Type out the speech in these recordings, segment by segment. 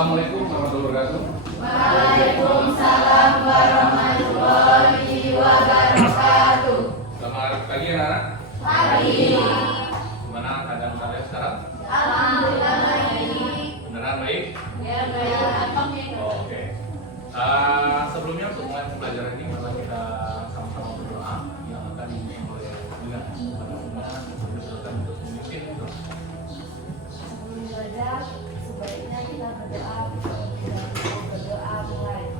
Assalamualaikum warahmatullahi wabarakatuh. Waalaikumsalam warahmatullahi wabarakatuh. Selamat pagi anak-anak. Pagi. Gimana keadaan kalian sekarang? Alhamdulillah baik. Beneran baik? Ya baik. Oke. Sebelumnya untuk mulai pembelajaran ini, mari kita sama-sama berdoa yang akan dipimpin oleh Bunda. Mudah-mudahan diperbolehkan untuk memimpin doa. Sebelum belajar, sebaiknya kita berdoa. Berdoa mulai.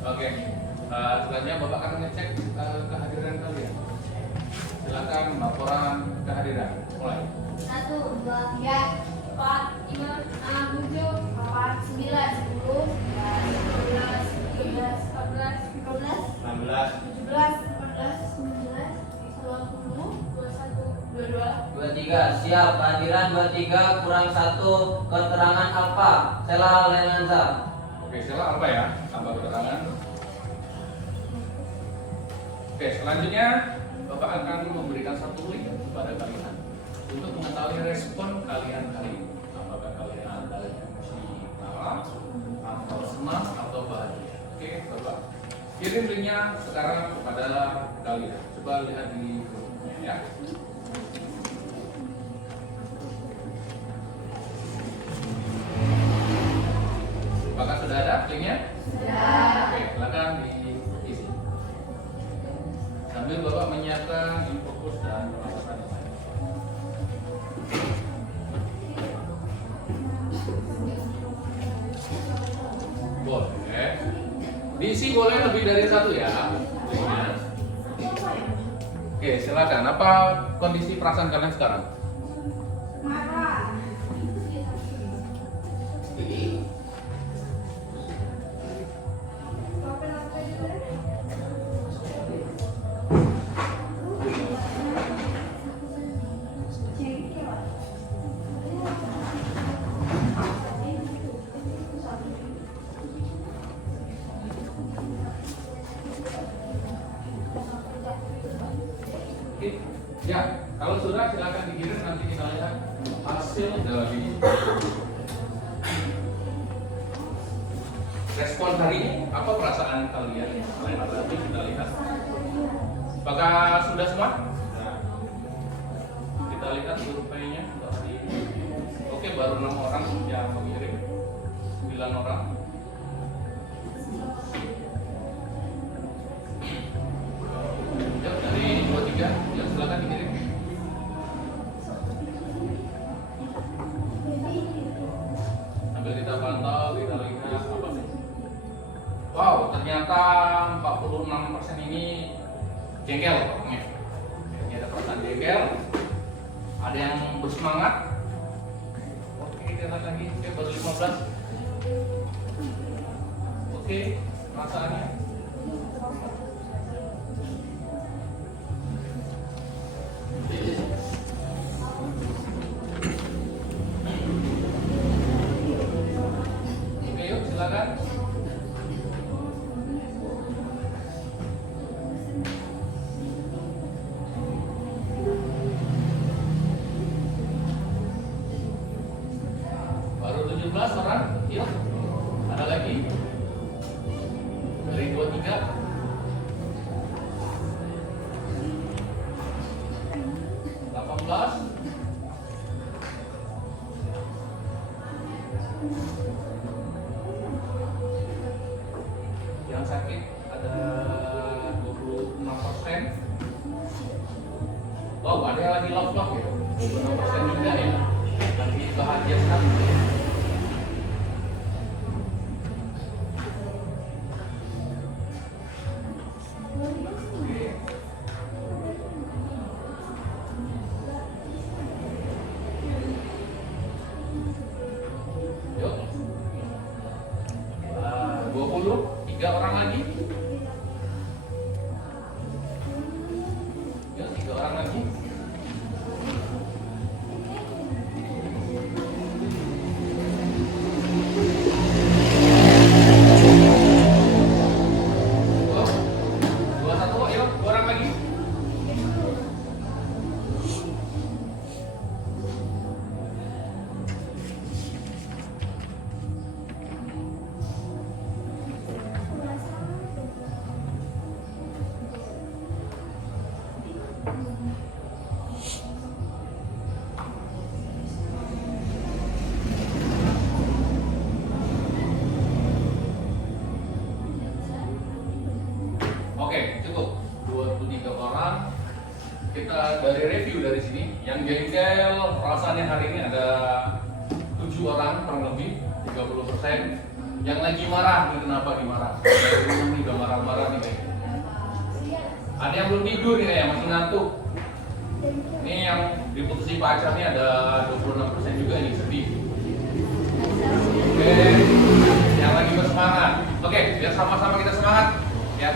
Oke. Selanjutnya Bapak akan mengecek kehadiran kalian. Silakan laporan kehadiran. Mulai. 1, 2, 3, 4, 5, 6, 7, 8, 9, 10, 11, 12, 13, 14, 16. 17, 18, 19, 20, 21, 22. 23 siap. Kehadiran 23 kurang 1. Keterangan apa? Sela Lenansa. Oke, silakan apa ya? Tambah keterangan. Oke, selanjutnya Bapak akan memberikan satu link kepada kalian untuk mengetahui respon kalian kali ini. Apakah kalian dalam emosi marah, atau senang, atau bahagia. Oke, Bapak kirim linknya sekarang kepada kalian. Coba lihat di grupnya ya. Apakah sudah ada linknya? Sudah. Oke, silakan diisi. Sambil Bapak menyiapkan infokus dan peralatan yang lain. Boleh. Diisi boleh lebih dari satu ya. linknya. Oke, silakan. Apa kondisi perasaan kalian sekarang? Marah. Oke. Ya, kalau sudah silakan dikirim, nanti kita lihat hasil dari respon hari ini. Apa perasaan kalian? Nanti kita lihat. Apakah sudah semua? Kita lihat surveinya untuk hari ini. Oke, baru 6 orang yang mengirim, 9 orang. Ya, dari 23, ya silakan dikirim. Sambil kita pantau, kita lihat apa sih. Wow, ternyata 46% ini jengkel orangnya. Ini ada perasaan jengkel. Ada yang bersemangat. Oke, kita lihat lagi. Oke, baru 15. Oke, perasaannya. Oke, yuk silakan. Baru 17 orang, yuk. Ada lagi. Dari 23. 18. Yang sakit ada 2 lagi love gitu. 26% juga ya. Lagi bahagia sekali. Yuk. 20, 3 orang lagi. Yuk, 3 orang lagi. Yuk. 21, yuk, 2 orang lagi. Oke, cukup 23 orang. Kita dari review dari sini. Yang jengkel rasanya hari ini ada 7 orang kurang lebih 30%. Yang lagi marah, ini kenapa dimarah? Ini udah marah-marah nih kayaknya. Ada yang belum tidur nih kayak masih ngantuk. Ini yang diputusin pacar nih ada 26% juga nih sedih. Oke, yang lagi bersemangat. Oke, biar sama-sama kita semangat ya.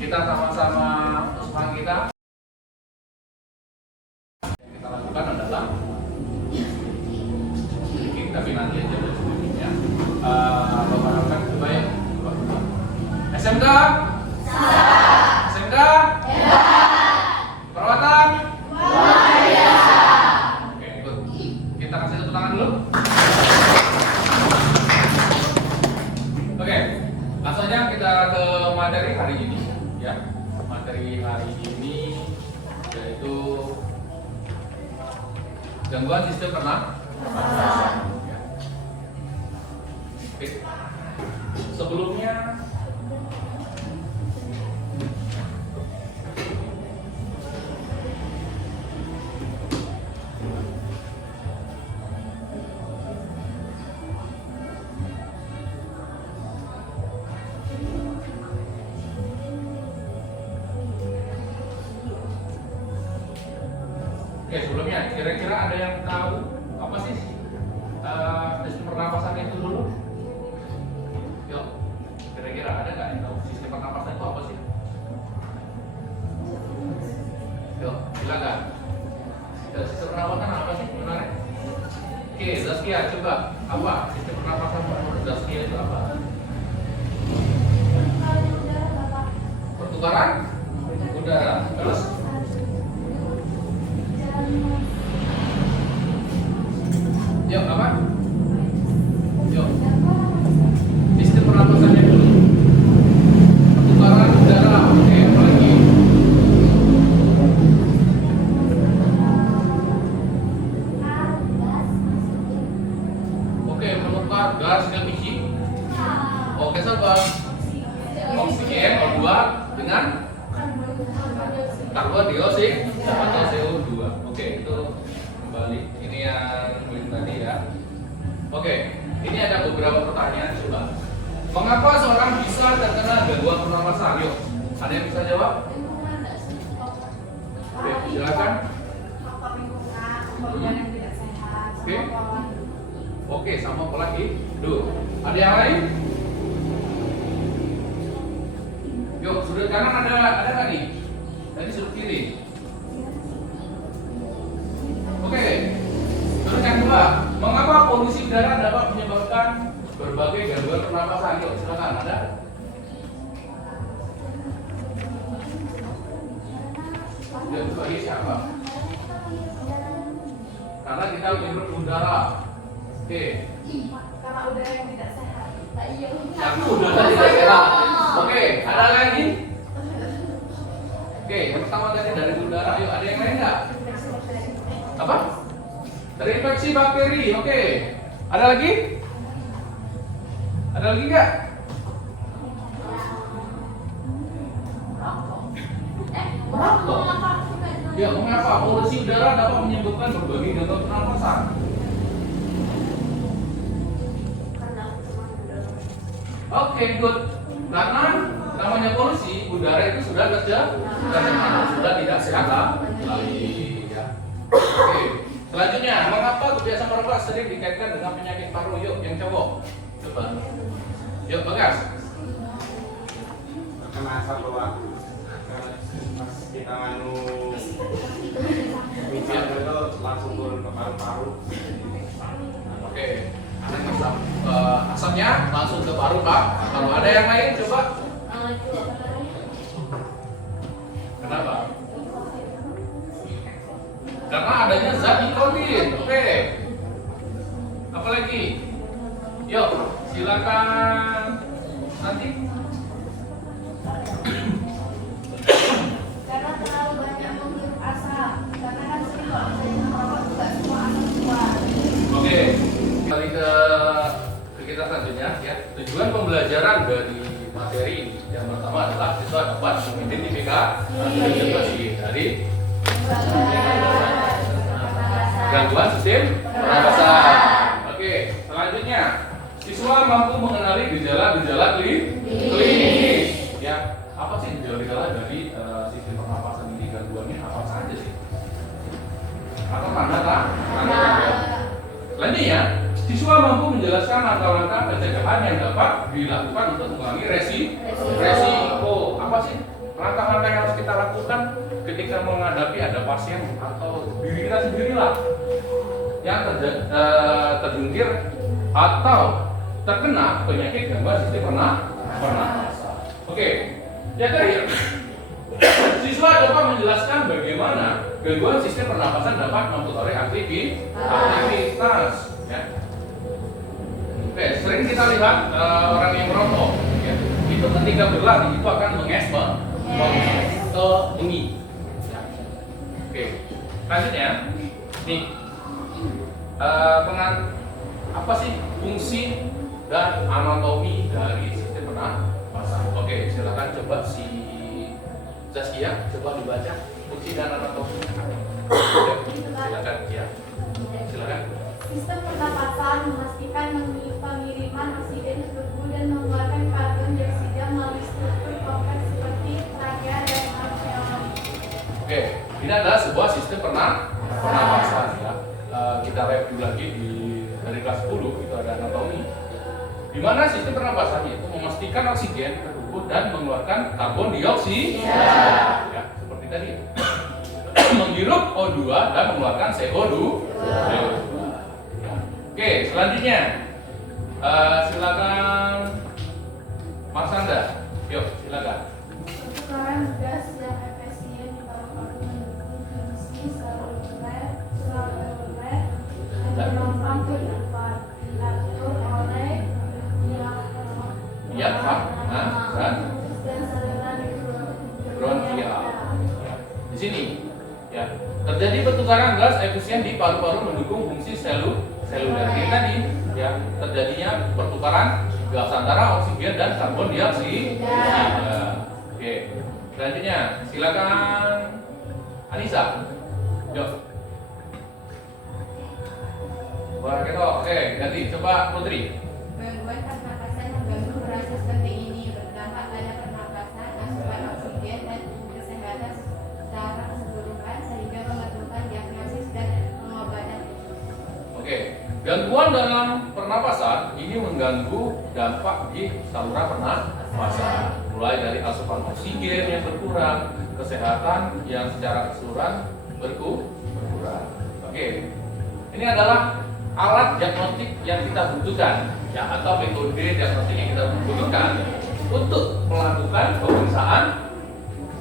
Kita sama-sama semangat kita. Yang kita lakukan adalah sedikit tapi nanti aja berikutnya. Bapak harapkan terbaik. SMK? SMK? Perawatan? Oke, ikut. Kita kasih tepuk tangan dulu. Oke, langsung aja kita ke materi hari ini ya. Materi hari ini yaitu gangguan sistem pernapasan. Ya. Oke. Sebelumnya sebelumnya kira-kira ada yang tahu apa sih sistem pernapasan itu dulu? Yuk, kira-kira ada nggak yang tahu sistem pernapasan itu apa sih? Yuk, silakan. Sistem pernapasan apa sih sebenarnya? Oke, Zaskia coba apa sistem pernapasan menurut Zaskia itu apa? Pertukaran udara. Terus? Yuk, apa? Yuk. Sistem pernapasannya dulu. Pertukaran udara. Oke, apa lagi? Oke, menukar gas ke biji. Oke, sahabat. Oksigen O2 dengan karbon dioksida atau CO2. Oke, itu kembali. Ini yang tadi ya. Oke, ini ada beberapa pertanyaan coba. Mengapa seorang bisa terkena gangguan pernapasan? Yuk, ada yang bisa jawab? Oke, silakan. Oke. Oke, sama apa lagi? Duh, ada yang lain? Yuk, sudut kanan ada nggak nih? Tadi sudut kiri. Oke. Terus yang kedua, mengapa polusi udara dapat menyebabkan berbagai gangguan pernapasan? Yuk, silakan ada. Dan sebagai siapa? Karena kita hirup udara. Oke. Karena udara yang tidak sehat. Karena udara tidak sehat. Oke, ada lagi? Oke, yang pertama tadi dari udara. Yuk, ada yang lain nggak? Apa? Terinfeksi bakteri. Oke. Ada lagi? Ada lagi nggak? Merokok. Ya, mengapa polusi udara dapat menyebabkan berbagai gangguan pernapasan? Oke, good. Karena namanya polusi udara itu sudah tercemar, sudah tidak sehat lagi. Ya. Oke. Selanjutnya, mengapa kebiasaan merokok sering dikaitkan dengan penyakit paru? Yuk, yang cowok. Coba. Yuk, Bagas. Kena asap Pak. Pas kita nganu minyak itu langsung turun ke paru-paru. Oke. Asapnya langsung ke paru, Pak. Kalau ada yang lain, coba. Kenapa? Karena adanya zat nikotin. Oke. Apalagi? Yuk, silakan. Nanti. Karena terlalu banyak menghirup asap. Karena kan sering kalau misalnya merokok juga semua asap keluar. Oke. Kembali ke kita selanjutnya ya. Tujuan pembelajaran dari materi ini yang pertama adalah siswa dapat mengidentifikasi dari gangguan sistem pernapasan. Oke, selanjutnya siswa mampu mengenali gejala-gejala klinis. Ya, apa sih gejala-gejala dari sistem pernapasan ini? Gangguannya apa saja sih? Atau tanda? Selanjutnya, siswa mampu menjelaskan langkah-langkah pencegahan yang dapat dilakukan untuk mengurangi resiko. Apa sih langkah-langkah yang harus kita lakukan ketika menghadapi ada pasien atau diri kita sendirilah yang terjungkir atau terkena penyakit gangguan sistem pernapasan. Oke, yang terakhir, siswa dapat menjelaskan bagaimana gangguan sistem pernapasan dapat mempengaruhi aktivitas. Ya. Oke, sering kita lihat orang yang merokok, ya, itu ketika berlari itu akan mengespengi. Ya. Oke, selanjutnya, nih, apa sih fungsi dan anatomi dari sistem pernapasan? Oke, silakan coba si Zaskia, coba dibaca fungsi dan anatomi. Silakan, ya. Silakan. Sistem pernapasan memastikan pengiriman oksigen ke tubuh dan mengeluarkan karbon dioksida melalui struktur kompleks seperti trachea dan alveoli. Oke, ini adalah sebuah sistem pernapasan ya. Kita review lagi dari kelas 10 itu ada anatomi. Di mana sistem pernapasan itu memastikan oksigen ke tubuh dan mengeluarkan karbon dioksida. Ya, seperti tadi. Menghirup O2 dan mengeluarkan CO2. Oke, selanjutnya silakan Mas Anda. Yuk, silakan. Pertukaran gas yang efisien di paru-paru mendukung fungsi seluler dan gelombang kehidupan diatur oleh diafragma dan saluran bronkial. Di sini, ya, terjadi pertukaran gas efisien di paru-paru mendukung fungsi seluler. Ini tadi, ya, terjadinya pertukaran gas antara oksigen dan karbon dioksida. Oke, selanjutnya silakan Anissa. Yuk. Wah, gitu. Oke, ganti. Coba Putri. Gangguan pernapasan mengganggu peran sistem ini berdampak pada pernapasan, asupan oksigen dan kesehatan secara keseluruhan sehingga memerlukan diagnosis dan pengobatan. Oke, gangguan dalam pernapasan ini mengganggu dampak di saluran pernapasan, mulai dari asupan oksigen yang berkurang, kesehatan yang secara keseluruhan berkurang. Oke, ini adalah alat diagnostik yang kita butuhkan, ya, atau metode diagnostik yang kita butuhkan untuk melakukan pemeriksaan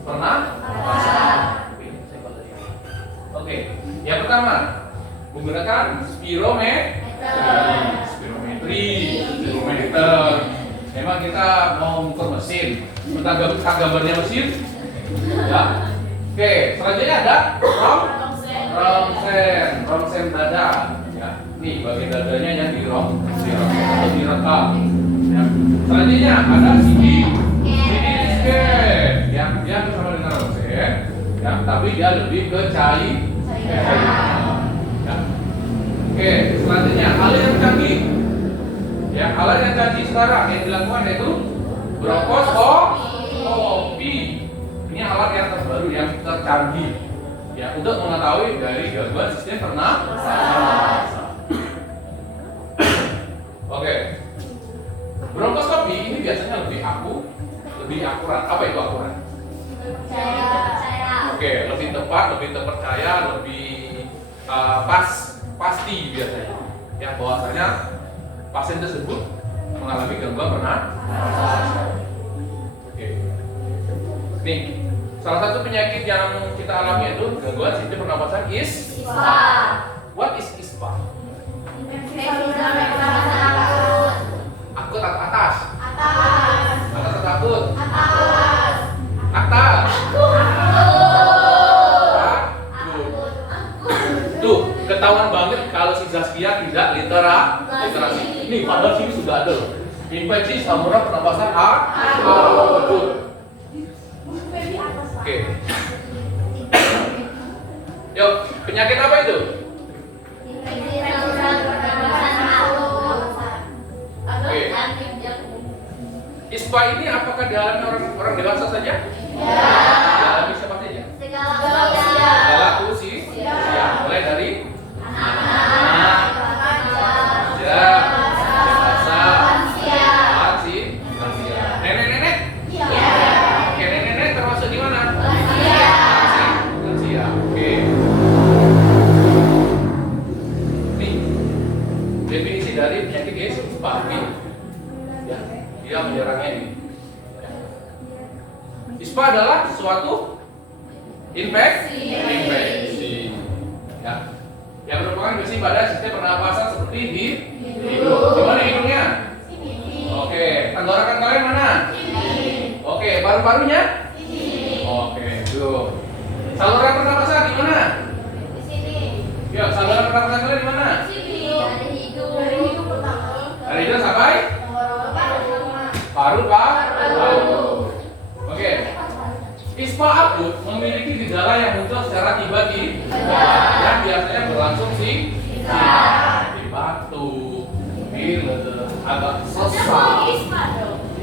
pernapasan. Oke, yang pertama menggunakan spirometer. Memang kita mau mengukur mesin. Kita gambarnya mesin. Ya. Oke, selanjutnya ada rongsen dada. Ya. Nih bagian dadanya yang direkam. Ya. Selanjutnya ada CD scan. Yang sama dengan rongsen. Ya. tetapi dia lebih ke cair. Ya. Oke, selanjutnya alat yang canggih. Ya, alat yang canggih sekarang yang dilakukan yaitu bronkoskopi. Ini alat yang terbaru yang tercanggih. Ya, untuk mengetahui dari gangguan sistem pernapasan. Oke. Bronkoskopi ini biasanya lebih akurat. Apa itu akurat? Percaya. Oke, lebih tepat, lebih terpercaya, lebih pasti biasanya. Ya, bahwasanya pasien tersebut mengalami gangguan pernapasan. Oke. Nih, salah satu penyakit yang kita alami itu gangguan sistem pernapasan ISPA. What is ISPA? Akut atau atas? Atas atau takut? Atas. Tuh, ketahuan banget kalau si Zaskia tidak literasi. Nih, padahal sini sudah ada loh. Infeksi saluran pernapasan akut. Oke. Yuk, penyakit apa itu? ISPA ini apakah dialami orang dewasa saja? Dialami siapa saja? Segala usia. Mulai dari anak, remaja, dewasa, lansia. Nenek-nenek? Oke, nenek-nenek termasuk di mana? Lansia. Oke. Nih, definisi dari penyakit ISPA ini. Ya, dia menyerangnya ini. ISPA adalah suatu infeksi. Ya. Yang merupakan infeksi pada sistem pernapasan seperti hidung. Di mana hidungnya? Oke, tenggorokan kalian mana? Oke, paru-parunya? Oke, good. Saluran pernapasan di mana? Ya, saluran pernapasan kalian di mana? Dari hidung sampai paru. Oke. ISPA akut memiliki gejala yang muncul secara tiba-tiba yang biasanya berlangsung di batuk, pilek, agak sesak.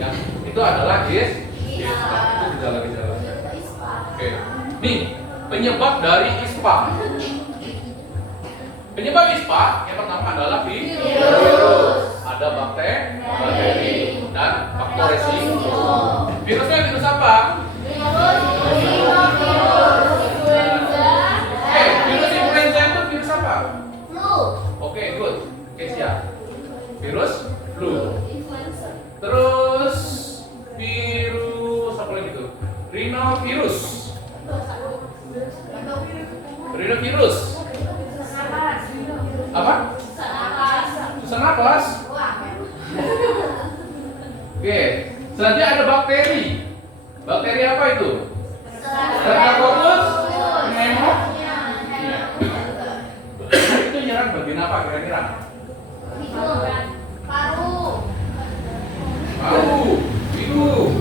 Ya, itu adalah ISPA. Itu gejala-gejala. Oke. Nih, penyebab dari ISPA. Penyebab ISPA yang pertama adalah virus. Ada bakteri dan faktor resiko. Virusnya virus apa? Virus influenza itu virus apa? Oke, good. Oke, siap. Virus flu. Terus virus apa lagi itu? Rhinovirus. Rhinovirus. Apa? Susah napas. Oke, selanjutnya ada bakteri. Bakteri apa itu? Streptococcus pneumonia. Itu nyerang bagian apa kira-kira? Paru. Hidung.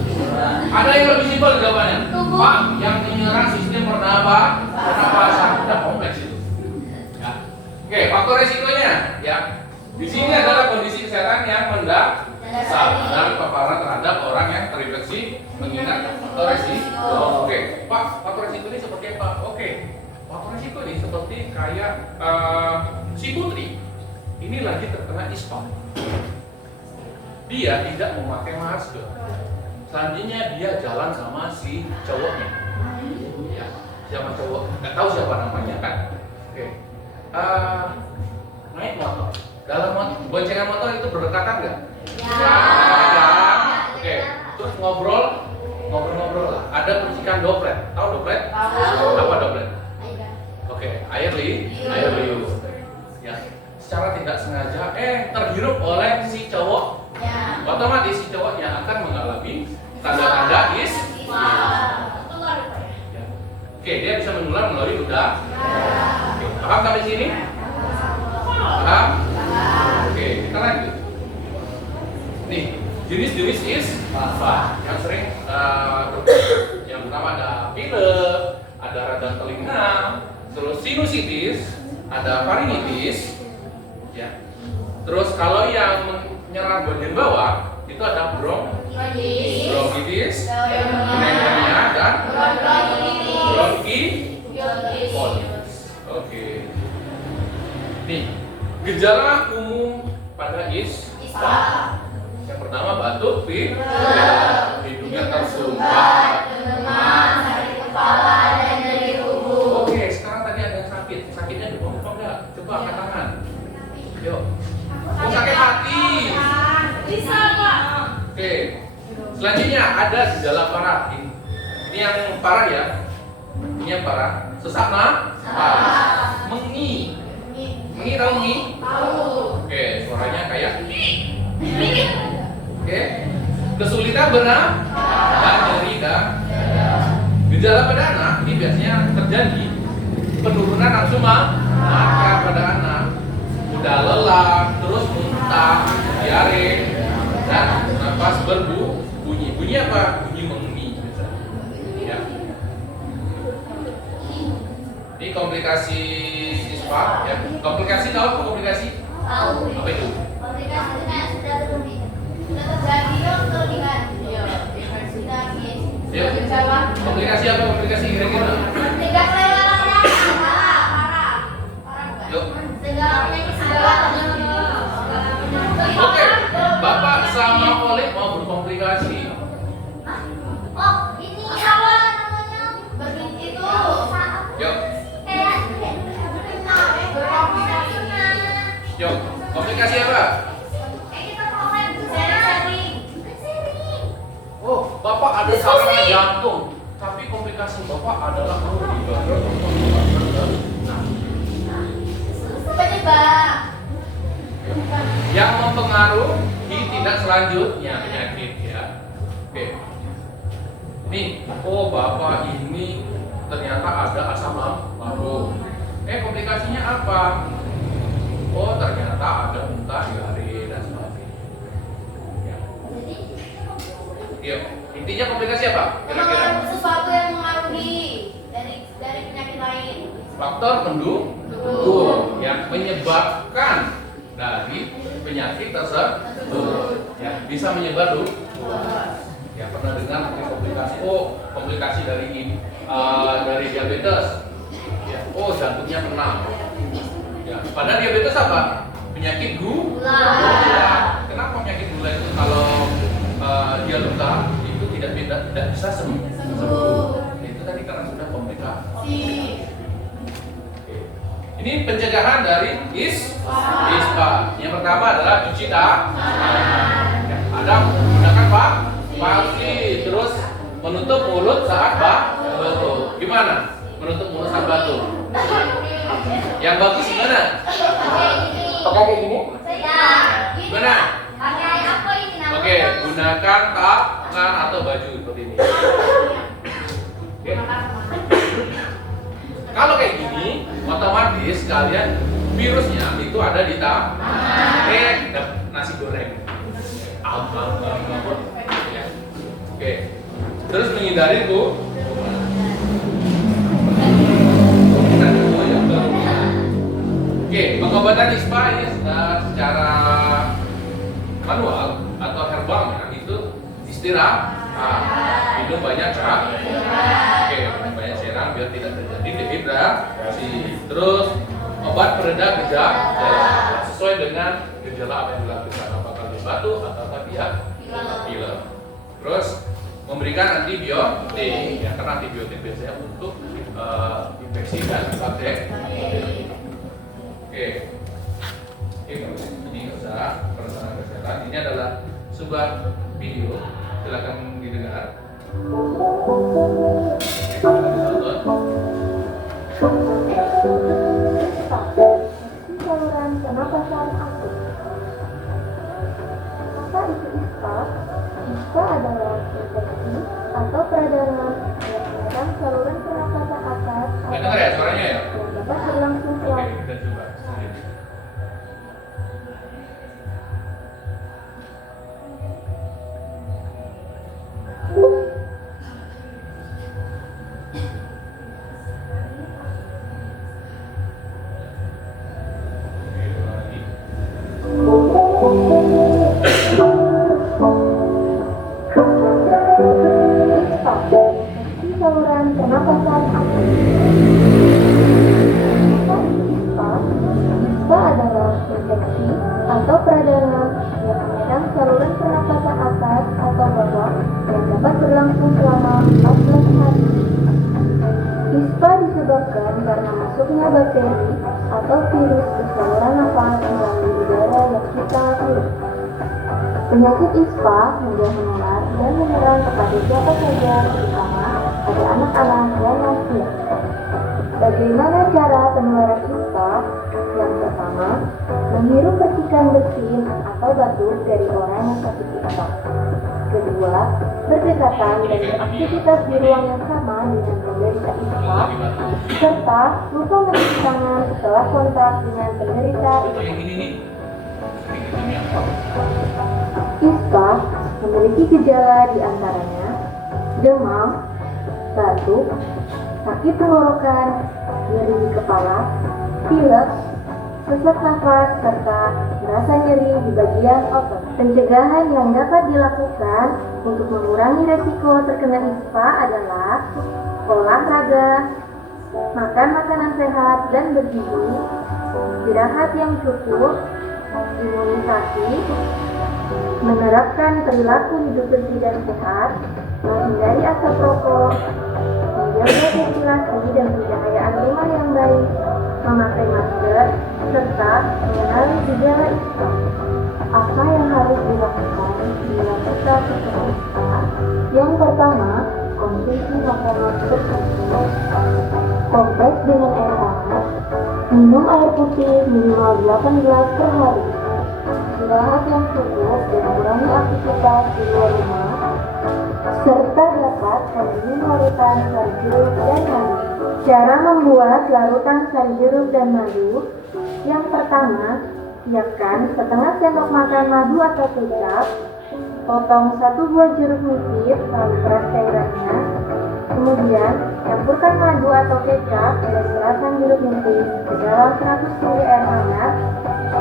Ada yang lebih simpel jawabannya. Pak, yang menyerang sistem pernapasan. Udah kompleks itu. Ya. Oke, faktor resikonya ya. Di sini adalah kondisi kesehatan yang mendasar dan paparan terhadap orang yang terinfeksi mengingat faktor resiko. Oke, Pak, faktor resiko ini seperti apa? Oke, faktor resiko ini seperti kayak si Putri ini lagi terkena ISPA. Dia tidak memakai masker. Selanjutnya dia jalan sama si cowoknya. Ya, siapa cowok? Nggak tahu siapa namanya kan? Oke, naik motor. Dalam boncengan motor itu berdekatan nggak? Ya. Oke. Terus ngobrol lah. Ada percikan droplet. Tahu droplet? Tahu. Apa droplet? Oke, air liur. Ya. Secara tidak sengaja terhirup oleh si cowok. Ya. Otomatis si cowoknya akan mengalami tanda-tanda ISPA. Ya. Oke, dia bisa menular melalui udara. Oke, paham sampai sini? Paham? Oke, kita lanjut. Nih, jenis-jenis ISPA yang sering yang pertama ada pilek, ada ada radang telinga, terus sinusitis, ada faringitis, ya. Terus kalau yang menyerang bagian bawah itu ada bronkitis, pneumonia dan bronkiolitis. Oke. Nih, gejala umum pada ISPA. Yang pertama batuk, hidungnya tersumbat, demam, sakit kepala, dan nyeri tubuh. Oke, sekarang tadi ada yang sakit. Sakitnya di bawah enggak? Coba angkat tangan. Yuk. Oh, sakit hati. Bisa, Pak. Oke. Selanjutnya ada gejala parah. Ini yang parah ya. Ini yang parah. Sesak napas. Mengi. Mengi tahu mengi? Tahu. Oke, suaranya kayak Oke. Kesulitan bernafas dan nyeri dada. Gejala pada anak ini biasanya terjadi penurunan nafsu makan pada anak. Udah lelah, terus muntah, diare, dan nafas berbunyi. Bunyi apa? Bunyi mengi. Ya. Ini komplikasi ISPA. Ya. Komplikasi tahu apa komplikasi? Tahu. Apa itu? Komplikasi itu kayak sudah terjadi kelebihan. Sudah Ya. Komplikasi apa? Komplikasi kira-kira? tidak kelelahan parah. Yuk. Segala Oke, Bapak sama Oleh mau berkomplikasi. Oh, ini apa namanya? Berhenti itu. Yuk, yuk. Komplikasi apa? Oh, Bapak ada serangan jantung, tapi komplikasi Bapak adalah Penyebab. yang mempengaruhi tindak selanjutnya penyakit ya. Oke. Nih, oh Bapak ini ternyata ada asam lambung. Komplikasinya apa? Oh, ternyata ada muntah, diare dan sebagainya. Ya. Yuk, intinya komplikasi apa? Kira-kira Sesuatu yang mengaruhi dari penyakit lain. faktor pendukung yang menyebabkan dari penyakit tersebut. Ya, bisa menyebar dulu. Ya, pernah dengar mungkin komplikasi? Oh, komplikasi dari diabetes. Ya, oh jantungnya kena. Ya, padahal diabetes apa? Penyakit gula. Kenapa penyakit gula itu kalau dia luka itu tidak bisa sembuh? Itu tadi karena sudah komplikasi. Ini pencegahan dari ISPA. Yang pertama adalah cuci tangan. Ya, ada menggunakan pasti, terus menutup mulut saat batuk. Gimana? Menutup mulut saat batuk. Yang bagus gimana? Pakai kayak gini? Gimana? Pakai apa ini namanya? Oke, gunakan tangan atau baju seperti ini. Oke. Kalau kayak gini, otomatis kalian virusnya itu ada di tangan. Nasi goreng. Ya. Oke. Terus menghindari Bu. Oke, pengobatan ISPA ini secara manual atau herbalnya itu istirahat, minum banyak cairan, minum banyak cairan biar tidak terjadi dehidrasi. Terus obat pereda gejala sesuai dengan gejala apa yang dilakukan, apakah dia batuk atau dia pilek. Terus memberikan antibiotik, ya karena antibiotik biasanya untuk infeksi dan bakteri. Oke, ini usaha perasaan kesehatan. Ini adalah sebuah video, silakan didengar. Saluran pernapasan akut. Apa itu ISPA? ISPA adalah infeksi atau peradangan yang menyerang saluran pernapasan atas Dengar ya suaranya ya? yang dapat berlangsung Oke, selama kita coba. yang dapat berlangsung selama 14 hari. ISPA disebabkan karena masuknya bakteri atau virus ke saluran nafas melalui udara yang kita hirup. Penyakit ISPA mudah menular dan menyerang kepada siapa saja, terutama pada anak-anak dan lansia. Bagaimana cara penularan ISPA? Yang pertama, menghirup percikan bersin atau batuk dari orang yang sakit ISPA. Kedua, berdekatan dan beraktivitas di ruang yang sama dengan penderita ISPA, serta lupa mencuci tangan setelah kontak dengan penderita Contoh yang ini nih. Sedikit ini apa? ISPA memiliki gejala di antaranya demam, batuk, sakit tenggorokan, nyeri di kepala, pilek, sesak nafas, serta rasa nyeri di bagian otot. Pencegahan yang dapat dilakukan untuk mengurangi resiko terkena ISPA adalah olahraga, makan makanan sehat dan bergizi, istirahat yang cukup, imunisasi, menerapkan perilaku hidup bersih dan sehat, menghindari asap rokok, menjaga ventilasi dan pencahayaan rumah yang baik, memakai masker, serta mengenali gejala ISPA. Apa yang harus dilakukan bila kita terkena ISPA? Yang pertama, konsumsi makanan bergizi, kompleks dengan air hangat, minum air putih minimal 8 gelas per hari, istirahat yang cukup dan kurangi aktivitas di luar rumah, serta dapat meminum larutan sari jeruk dan madu. Cara membuat larutan sari jeruk dan madu. Yang pertama, siapkan setengah sendok makan madu atau kecap, potong 1 buah jeruk nipis lalu peras cairannya. Kemudian, campurkan madu atau kecap dan perasan jeruk nipis ke dalam 100 ml air hangat.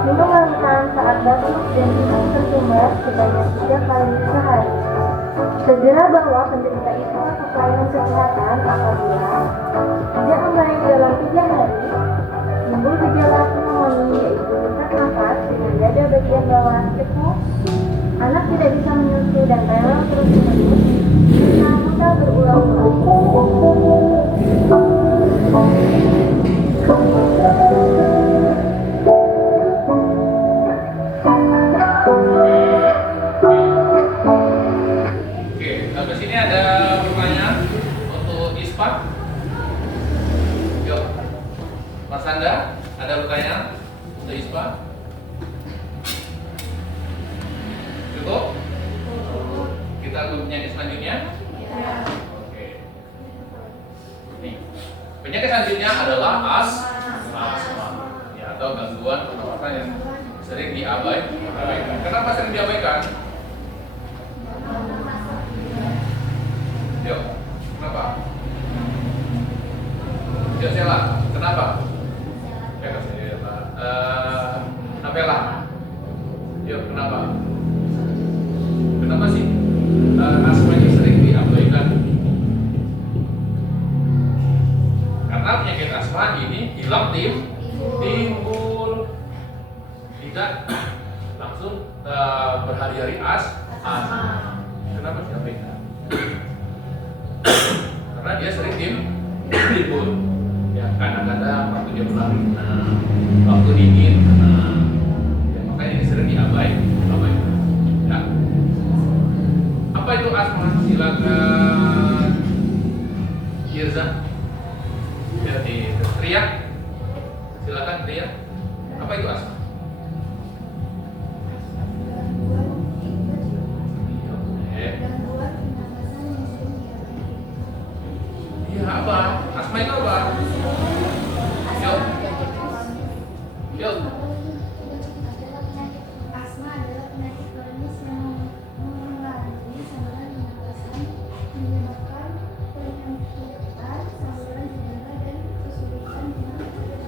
Minum larutan saat batuk dan ingin tersumbat sebanyak 3 kali sehari. Segera bawa penderita ISPA ke pelayanan kesehatan apabila tidak membaik dalam 3 hari, timbul gejala pneumonia yaitu sesak nafas dengan dada bagian bawah cekuk, anak tidak bisa menyusu dan rewel terus-menerus, serta muntah berulang-ulang. Oke, habis ini ada pertanyaan untuk ISPA. Yuk, Mas Anda, ada pertanyaan untuk ISPA? Cukup? Kita ke penyakit selanjutnya? Oke. Nih, penyakit selanjutnya adalah asma, ya, atau gangguan pernapasan yang sering diabaikan. Kenapa sering diabaikan? Yuk, kenapa? Yuk, Sela, kenapa? Nabela. Yuk, kenapa? Kenapa sih asma ini sering diabaikan? Karena penyakit asma ini hilang timbul, tidak langsung berhari-hari asma. Kenapa diabaikan? Karena dia sering timbul. Ya, kadang-kadang waktu dia berlari kena, waktu dingin kena. Ya, makanya ini sering diabaikan. Ya. Apa itu asma? Silakan Irza. Ya, teriak. Silakan teriak. Apa itu asma? Iya, apa? Asma itu apa? Yuk. Yuk. Asma adalah penyakit kronis yang mengalami saluran pernapasan, menyebabkan penyempitan saluran udara dan kesulitan dengan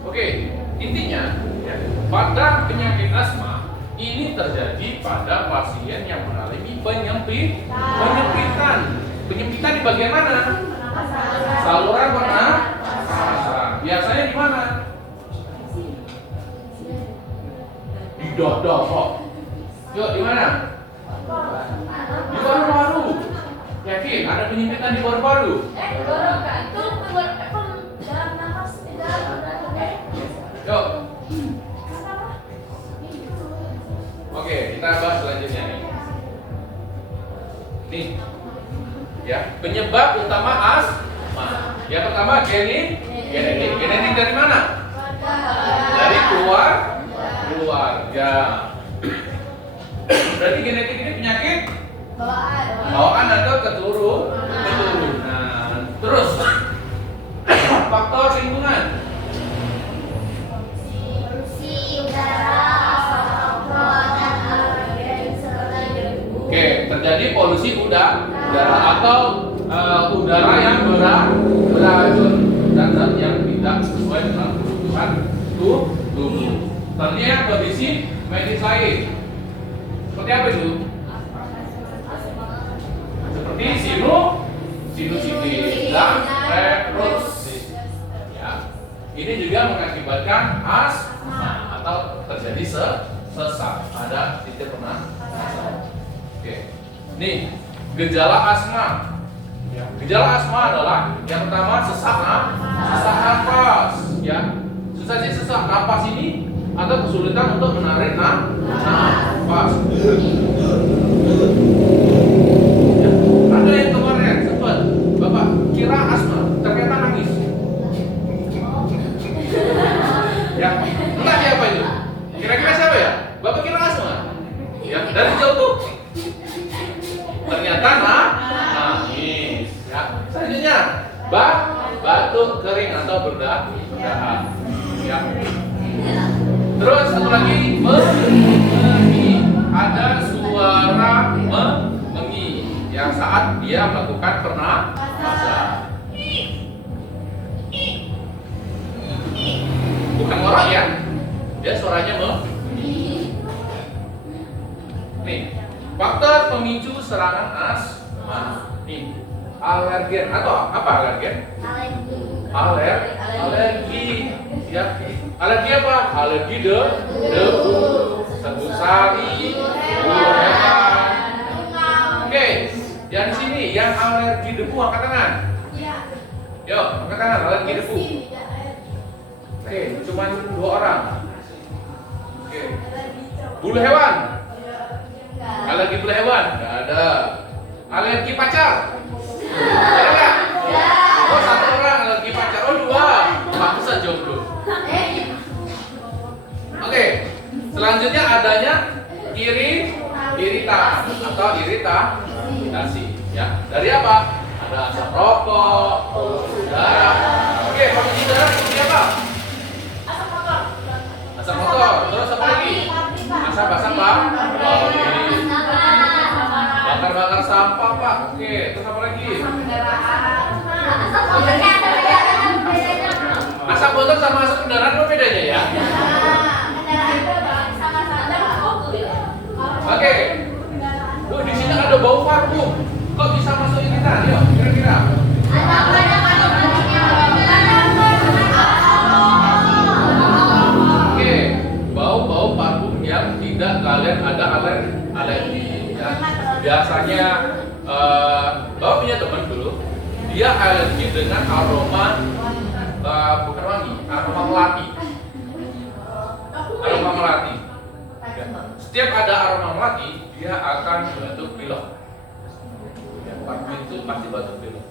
Oke, intinya ya, pada penyakit asma ini terjadi pada pasien yang mengalami penyempitan. Penyempitan di bagian mana? Saluran pernapasan. Biasanya di mana? Di dada kok. Yuk, di mana? Di paru-paru. bukan di paru-paru. Tenggorokan. Itu dalam nafas, Yuk. Oke, kita bahas selanjutnya nih. Nih, ya penyebab utama asma. Yang pertama genetik. Genetik dari mana? Dari keluarga. Berarti genetik ini penyakit bawaan atau keturunan. Terus faktor lingkungan. Oke, terjadi polusi udara atau udara yang beracun dan zat yang tidak sesuai dengan kebutuhan tubuh. Selanjutnya kondisi medis lain. Seperti apa itu? Seperti sinusitis dan refluksis. Ya. Ini juga mengakibatkan asma atau terjadi sesak. Ada titik pernah? Oke. Nih, gejala asma. Gejala asma adalah yang pertama sesak napas, ya. Sesak napas ini atau kesulitan untuk menarik napas. Ya. Ada yang kemarin sempat Bapak kira asma, ternyata nangis. Ya, entah siapa itu. Kira-kira siapa ya? Bapak kira asma? Ya, dari jauh tuh. Ternyata nangis. Ya. Selanjutnya, batuk kering atau berdahak. Ya. Terus satu lagi mengi. Ada suara mengi yang saat dia melakukan pernapasan. Bukan ngorok ya. Dia suaranya Nih, faktor pemicu serangan asma. Nih, alergen atau apa alergen? Alergi. Ya. Alergi apa? Alergi debu, tebu sari, Oke, yang sini yang alergi debu angkat tangan. Yuk, angkat tangan alergi debu. Oke, cuma 2 orang. Oke. Bulu hewan. Alergi bulu hewan? Nggak ada. Alergi pacar? Ada nggak? Oh, 1 orang alergi pacar. Oh, 2. Pantesan jomblo. Oke. Selanjutnya adanya iritasi atau iritasi. Ya. Dari apa? Ada asap rokok, polusi udara. Oke, polusi udara seperti apa? Asap motor. Terus apa lagi? Asap Pak. Bakar sampah Pak. Oke, terus apa lagi? Asap motor sama asap kendaraan apa bedanya ya? Oke. Di sini ada bau parfum. Kok bisa masuk kita? Yuk, kira-kira. Oke, bau parfum yang tidak kalian ada alergi. Ya. Biasanya Bapak punya teman dulu, dia alergi dengan aroma bukan wangi, aroma melati. Aroma melati. Ya. Setiap ada aroma melati, dia akan batuk pilek. Ya, parfum itu pasti batuk pilek.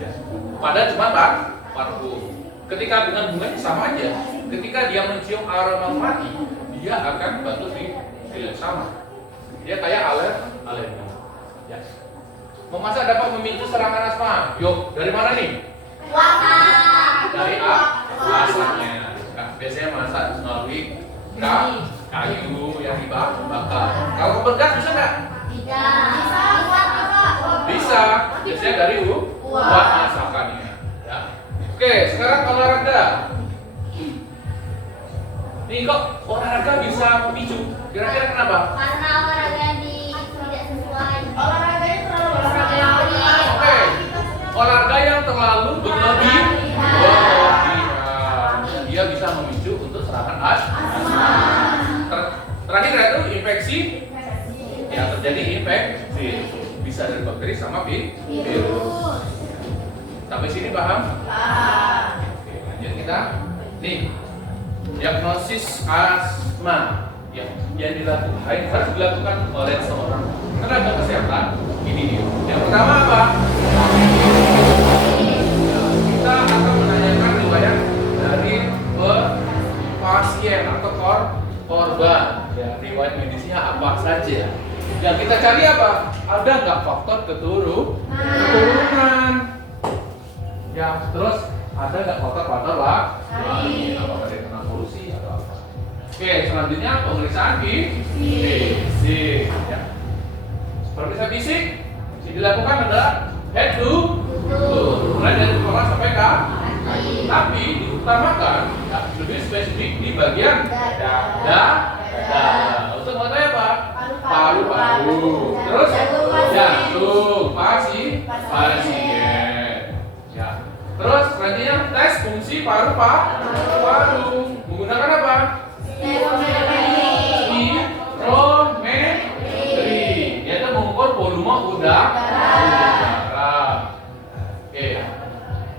Ya. Padahal cuma parfum. Ketika dengan bunganya sama aja. Ketika dia mencium aroma melati, dia akan batuk pilek sama. Dia kayak alergi. Ya. Memasak dapat memicu serangan asma. Yuk, dari mana nih? Dari asapnya. Nah, biasanya masak melalui kayu yang dibakar. Kalau kompor gas bisa nggak? Bisa. Biasanya dari uap masakannya. Ya. Oke, sekarang olahraga. Nih kok olahraga bisa memicu? Kira-kira kenapa? Karena olahraga tidak sesuai. Oke. Olahraga yang terlalu berlebihan, dia bisa memicu untuk serangan asma. Terakhir itu infeksi. Ya, terjadi infeksi. bisa dari bakteri sama virus. Sampai sini paham? Oke, lanjut kita. Nih, diagnosis asma yang dilakukan harus dilakukan oleh seorang tenaga kesehatan. Ini dia. Yang pertama apa? Kita akan menanyakan riwayat dari pasien atau korban. Ya, riwayat medisnya apa saja. Yang kita cari apa? Ada nggak faktor keturunan? Ya, terus ada nggak faktor-faktor lain? Apakah dia kena polusi atau apa? Oke, selanjutnya pemeriksaan fisik. Ya. Pemeriksaan fisik yang dilakukan adalah head to toe, mulai dari kepala sampai kaki. Tapi diutamakan lebih spesifik di bagian dada. Untuk mengetahui apa? Paru-paru. Terus jantung, pasien. Ya. Terus selanjutnya tes fungsi paru-paru. Menggunakan apa? Spirometri, yaitu mengukur volume udara. Oke.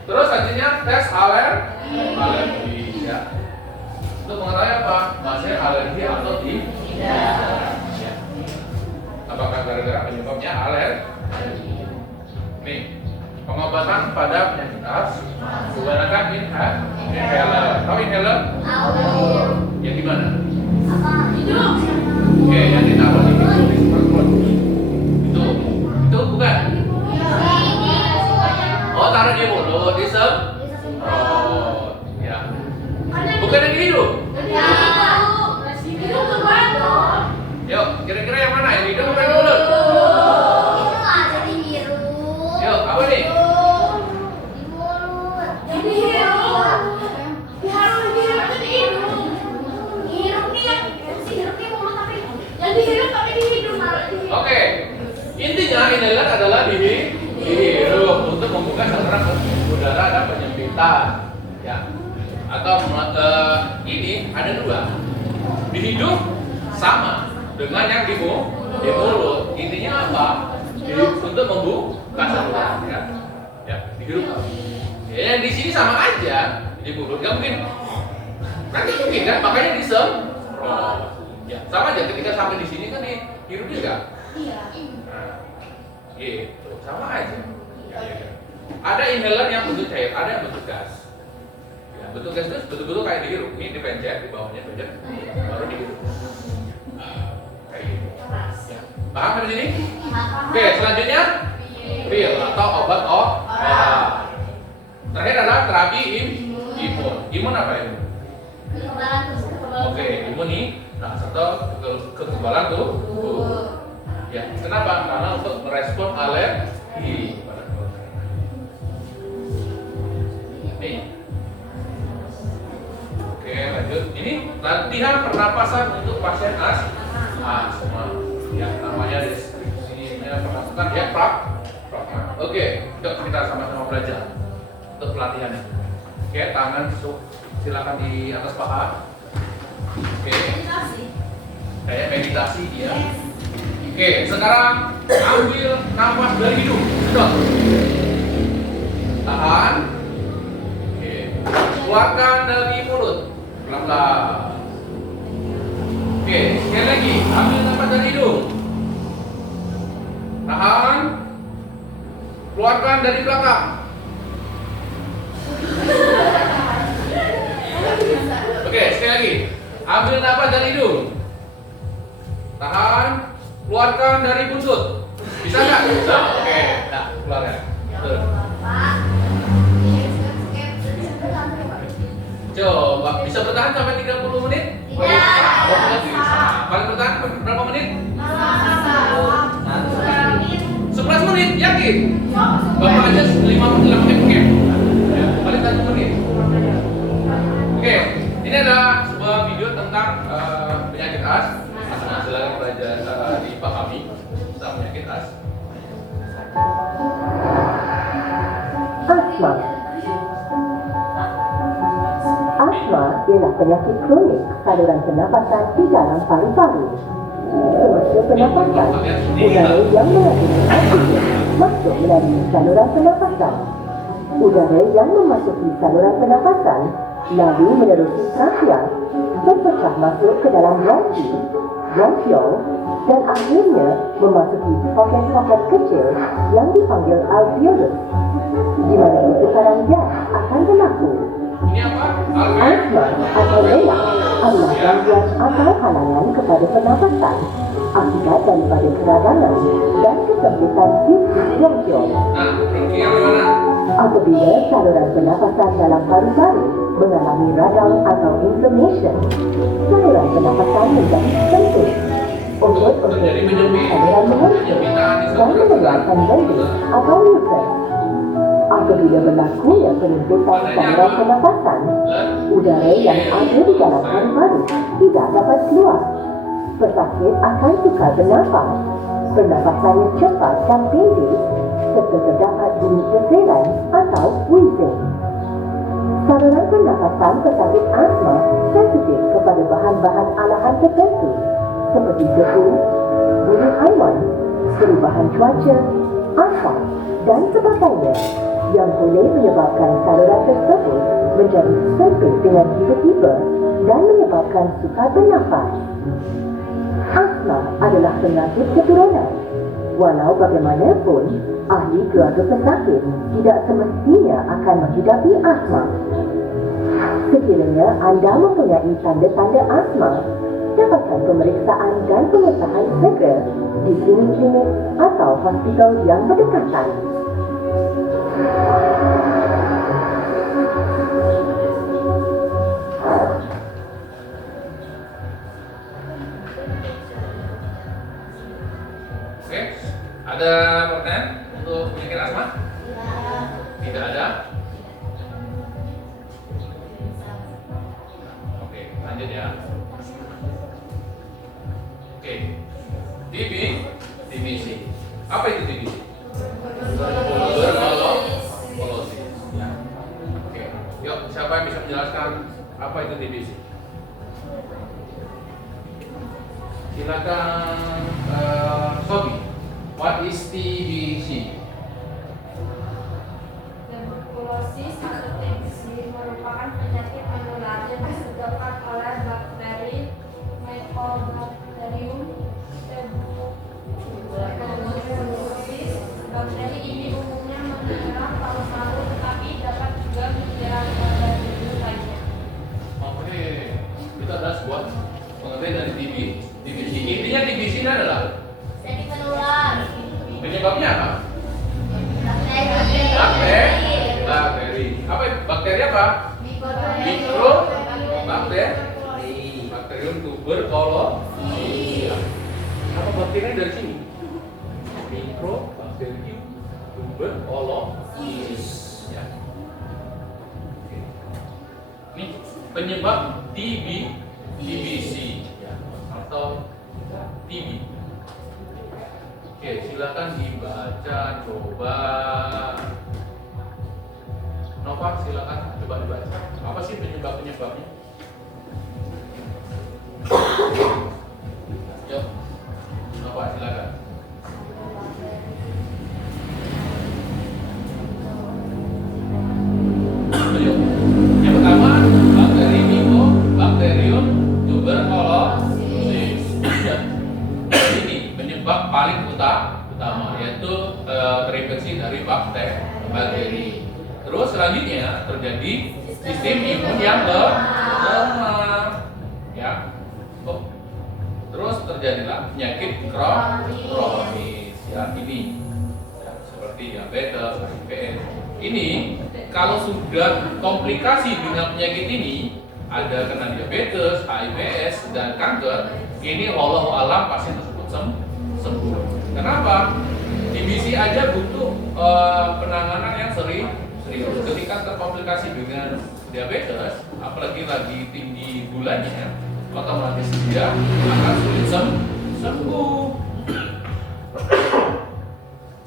Terus selanjutnya tes alergi. Ya. Untuk mengetahui apa? Masih alergi atau tidak? Ya. Apakah gara-gara penyebabnya alergi? Nih, pengobatan pada penyakit asma menggunakan inhaler. Tahu inhaler? Yang di mana? Oke, yang ditaruh di perut. Itu bukan? Oh, taruh di mulut, di semprot. Ya. Bukan yang di hidung. Yuk, kira-kira yang mana? Yang di hidung apa yang di mulut? Yuk, apa nih? Oke, intinya inhaler adalah dihirup untuk membuka saluran udara dan penyempitan. Ya. Atau ini ada dua. Di hidung sama dengan yang di mulut. Intinya apa? Untuk membuka saluran. Ya, dihirup. Ya, yang di sini sama aja di mulut. Gak mungkin. Nanti mungkin kan, makanya disemprot. Ya, sama aja ketika sampai di sini kan dihirup juga. Nah, gitu, sama aja. Ya. Ada inhaler yang bentuk cair, ada yang bentuk gas. Ya, bentuk gas itu betul-betul kayak dihirup. Ini dipencet, di bawahnya pencet, baru dihirup. Kayak gitu. Ya. Paham dari sini? Oke, selanjutnya pil atau obat terakhir adalah terapi imun. Imun apa itu? Oke, imunitas atau kekebalan tubuh. Ya, kenapa? Karena untuk merespon alergi pada nih. Oke, lanjut. Ini latihan pernapasan untuk pasien asma. Ya, namanya deskripsinya pernapasan ya, Oke, yuk kita sama-sama belajar untuk pelatihannya. Oke, tangan silakan di atas paha. Oke. Kayak meditasi dia. Oke, sekarang ambil nafas dari hidung. Sedot. Tahan. Oke. Keluarkan dari mulut. Pelan-pelan. Oke, sekali lagi. Ambil nafas dari hidung. Tahan. Keluarkan dari belakang. Oke, sekali lagi. Ambil nafas dari hidung. Tahan. Keluarkan dari buntut. Bisa nggak? Bisa. Oke. Nah, keluarkan. Coba, bisa bertahan sampai 30 menit? Bisa. Paling bertahan berapa menit? 11 menit, yakin? Bapak aja 5 menit oke. Ya, paling 1 menit. Oke, ini adalah sebuah video tentang penyakit asma. Silakan belajar dipahami tentang penyakit asma. Asma. Asma ialah penyakit kronik saluran pernafasan di dalam paru-paru. Semasa pernafasan, udara yang mengandungi oksigen masuk melalui saluran pernafasan. Udara yang memasuki saluran pernafasan lalu menerusi trachea, berpecah masuk ke dalam bronchi, bronchiol, dan akhirnya memasuki poket-poket kecil yang dipanggil alveolus, di mana pertukaran gas akan berlaku. Ini apa? Alveolus. Asma atau leak adalah gangguan atau halangan kepada pernafasan akibat daripada keradangan dan kesempitan sisi bronchiol. Nah, bronkial gimana? Apabila saluran pernafasan dalam paru-paru mengalami radang atau inflammation, saluran pernafasan menjadi sempit. Otot-otot Terjadi di penyempit. saluran mengencing Penyempitan di dan saluran mengeluarkan gas atau mucus. Apabila berlakunya penyempitan saluran pernafasan, udara yang ada di dalam paru-paru tidak dapat keluar. Pesakit akan sukar bernafas, pernafasannya cepat dan pendek, serta terdapat bunyi desiran atau wheezing. Saluran pernafasan pesakit asma sensitif kepada bahan-bahan alahan tertentu seperti debu, bunyi haiwan, perubahan cuaca, asap dan sebagainya yang boleh menyebabkan saluran tersebut menjadi sempit dengan tiba-tiba dan menyebabkan sukar bernafas. Asma adalah penyakit keturunan. Walau bagaimanapun, ahli keluarga pesakit tidak semestinya akan menghidapi asma. Sekiranya anda mempunyai tanda-tanda asma, dapatkan pemeriksaan dan pengesahan segera di klinik-klinik atau hospital yang berdekatan. Oke, ada pertanyaan untuk penyakit asma? Tidak ada. Oke, lanjut ya. Oke, TBC. Apa itu TBC? Tuberkulosis. Ya. Oke, yuk siapa yang bisa menjelaskan apa itu TBC? Silakan, Sobi. What is TBC? Tuberkulosis atau TBC merupakan penyakit menular yang disebabkan oleh bakteri Mycobacterium tuberculosis. Bakteri ini umumnya menyerang paru-paru, tetapi dapat juga menyerang organ tubuh lainnya. Oke, itu adalah sebuah pengertian dari TBC. Intinya TBC ini adalah Jadi penular. penyebabnya apa? Bakteri. Apa itu? Bakteri apa? Bakterium tuberculosis. Apa bakterinya dari sini? Mikrobakterium tuberculosis. Ya. Oke. Ini penyebab TBC ya, atau TB. Oke, silakan dibaca, coba. Nova, silakan coba dibaca. Apa sih penyebabnya? Yuk, Nova, silakan. Yuk. Yang pertama, bakteri Mycobacterium tuberculosis. Ini penyebab paling utama yaitu terinfeksi dari bakteri. Terus selanjutnya terjadi sistem imun yang lemah, ya. Terus terjadilah penyakit kronis, ya ini, ya, seperti diabetes, HIV. Ini kalau sudah komplikasi dengan penyakit ini, ada kena diabetes, HIV/AIDS dan kanker, ini wallahu alam pasien tersebut sembuh. Kenapa? TBC aja butuh penanganan yang serius. Ketika terkomplikasi dengan diabetes, apalagi lagi tinggi gulanya, otomatis dia akan sulit sembuh.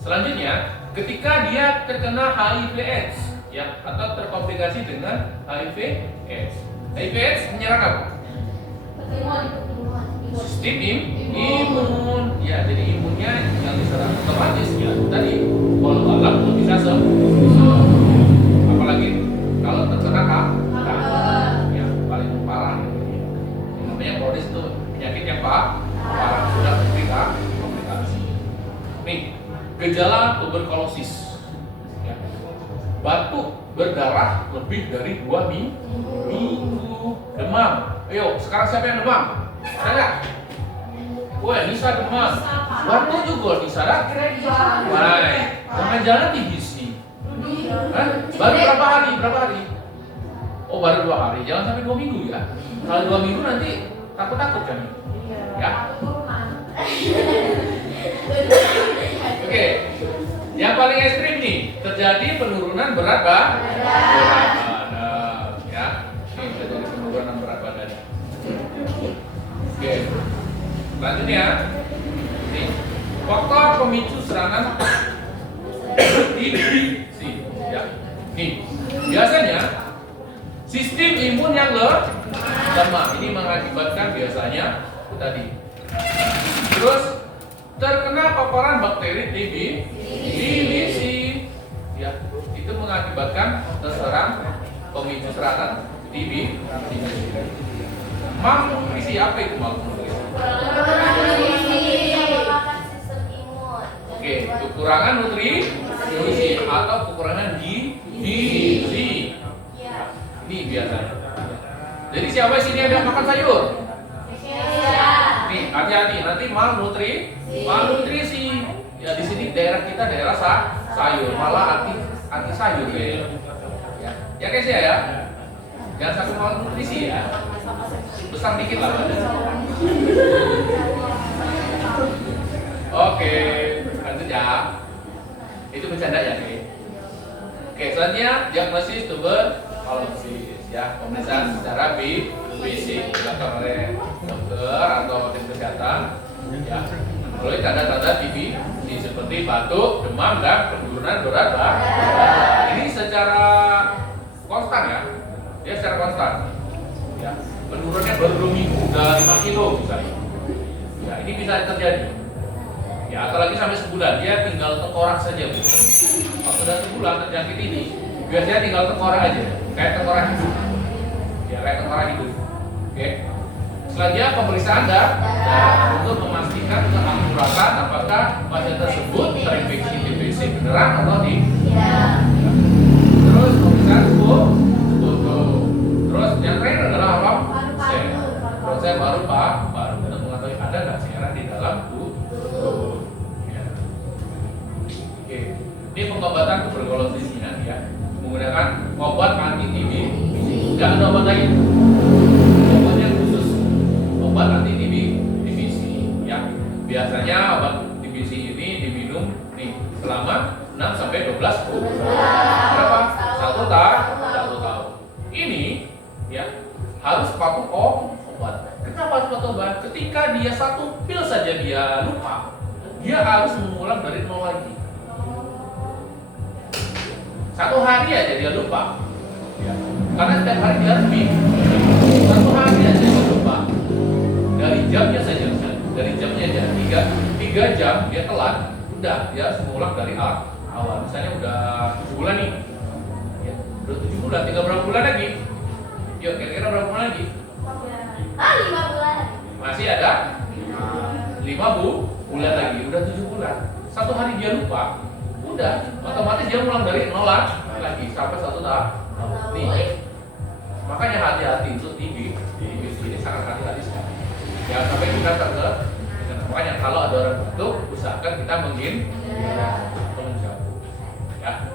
Selanjutnya, ketika dia terkena HIV/AIDS, ya, atau terkomplikasi dengan HIV/AIDS. HIV/AIDS menyerang apa? Sistem imun. Ya, jadi imunnya yang diserang otomatis ya tadi kalau galak itu bisa apalagi kalau terkena kanker ya paling parah. Yang namanya kronis itu penyakit yang parah sudah komplikasi. Nih, gejala tuberkulosis. Ya. Batuk berdarah lebih dari 2 minggu. Demam. Ayo, sekarang siapa yang demam? Ada nggak? Wah, Nisa demam. Batuk juga Nisa dah. Baik. Jangan-jangan TBC. Hah? Baru berapa hari? Oh, baru 2 hari. Jangan sampai 2 minggu ya. Kalau 2 minggu nanti takut-takut kan? Ya. Oke. Yang paling ekstrim nih, terjadi penurunan berat badan. Ya. Ini terjadi penurunan berat badan. Oke. Selanjutnya, nih, faktor pemicu serangan TBC. Ya. Nih, biasanya sistem imun yang lemah ini mengakibatkan biasanya tadi. Terus terkena paparan bakteri TBC, ya, itu mengakibatkan terserang pemicu serangan TBC. Malnutrisi, apa itu malnutrisi? Oke, kekurangan nutrisi atau kekurangan gizi. Ini biasanya. Jadi siapa sini ada makan sayur? Nih, hati-hati nanti malnutrisi. Ya di sini daerah kita daerah sayur, malah anti sayur ya. Ya guys ya. Jangan sampai malnutrisi ya. Besar dikit lah. Oke, lanjut ya. Itu bercanda ya, Oke, selanjutnya diagnosis tuberkulosis ya, pemeriksaan secara fisik dilakukan oleh dokter atau tim kesehatan ya. Mulai tanda-tanda TB seperti batuk, demam dan penurunan berat badan. Ini secara konstan ya. Dia secara konstan. Ya. Penurunannya baru 2 minggu, udah 5 kilo misalnya. Ya, ini bisa terjadi. Ya, atau lagi sampai sebulan, dia tinggal tengkorak saja. Kalau sudah sebulan terjangkit ini, biasanya tinggal tengkorak aja, kayak tengkorak hidup. Ya, kayak tengkorak hidup. Oke. Selanjutnya pemeriksaan darah untuk memastikan keakuratan apakah pasien tersebut terinfeksi TBC beneran atau tidak. Terus pemeriksaan suhu tubuh. Terus yang terakhir adalah apa? Proses baru untuk mengetahui ada nggak cairan di dalam tubuh. Ya. Oke, ini pengobatan tuberkulosisnya ya, menggunakan obat anti TB. Tidak ada obat lain. Obatnya khusus obat anti TBC ya. Biasanya obat TBC ini diminum nih selama 6 sampai 12 bulan. Berapa? 1 tahun. Ini ya harus patuh obat. Kenapa harus patuh obat? Ketika dia 1 pil saja dia lupa, dia harus mengulang dari 0 lagi. 1 hari aja dia lupa. Ya. Karena setiap hari dia harus minum. 1 hari aja dia lupa. Dari jamnya saja, dari jamnya aja 3 jam dia telat, udah dia harus mengulang dari awal. Misalnya udah 7 bulan nih. Ya, udah 7 bulan, tinggal berapa bulan lagi? Yuk, kira-kira berapa bulan lagi? 5 bulan. Masih ada 5 bulan lagi, udah 7 bulan. 1 hari dia lupa, udah otomatis dia ulang dari 0 lagi sampai 1 tahun. Nih, makanya hati-hati untuk TB ini sangat hati-hati sekali. Jangan sampai kita makanya kalau ada orang batuk, usahakan kita menjauh. Ya.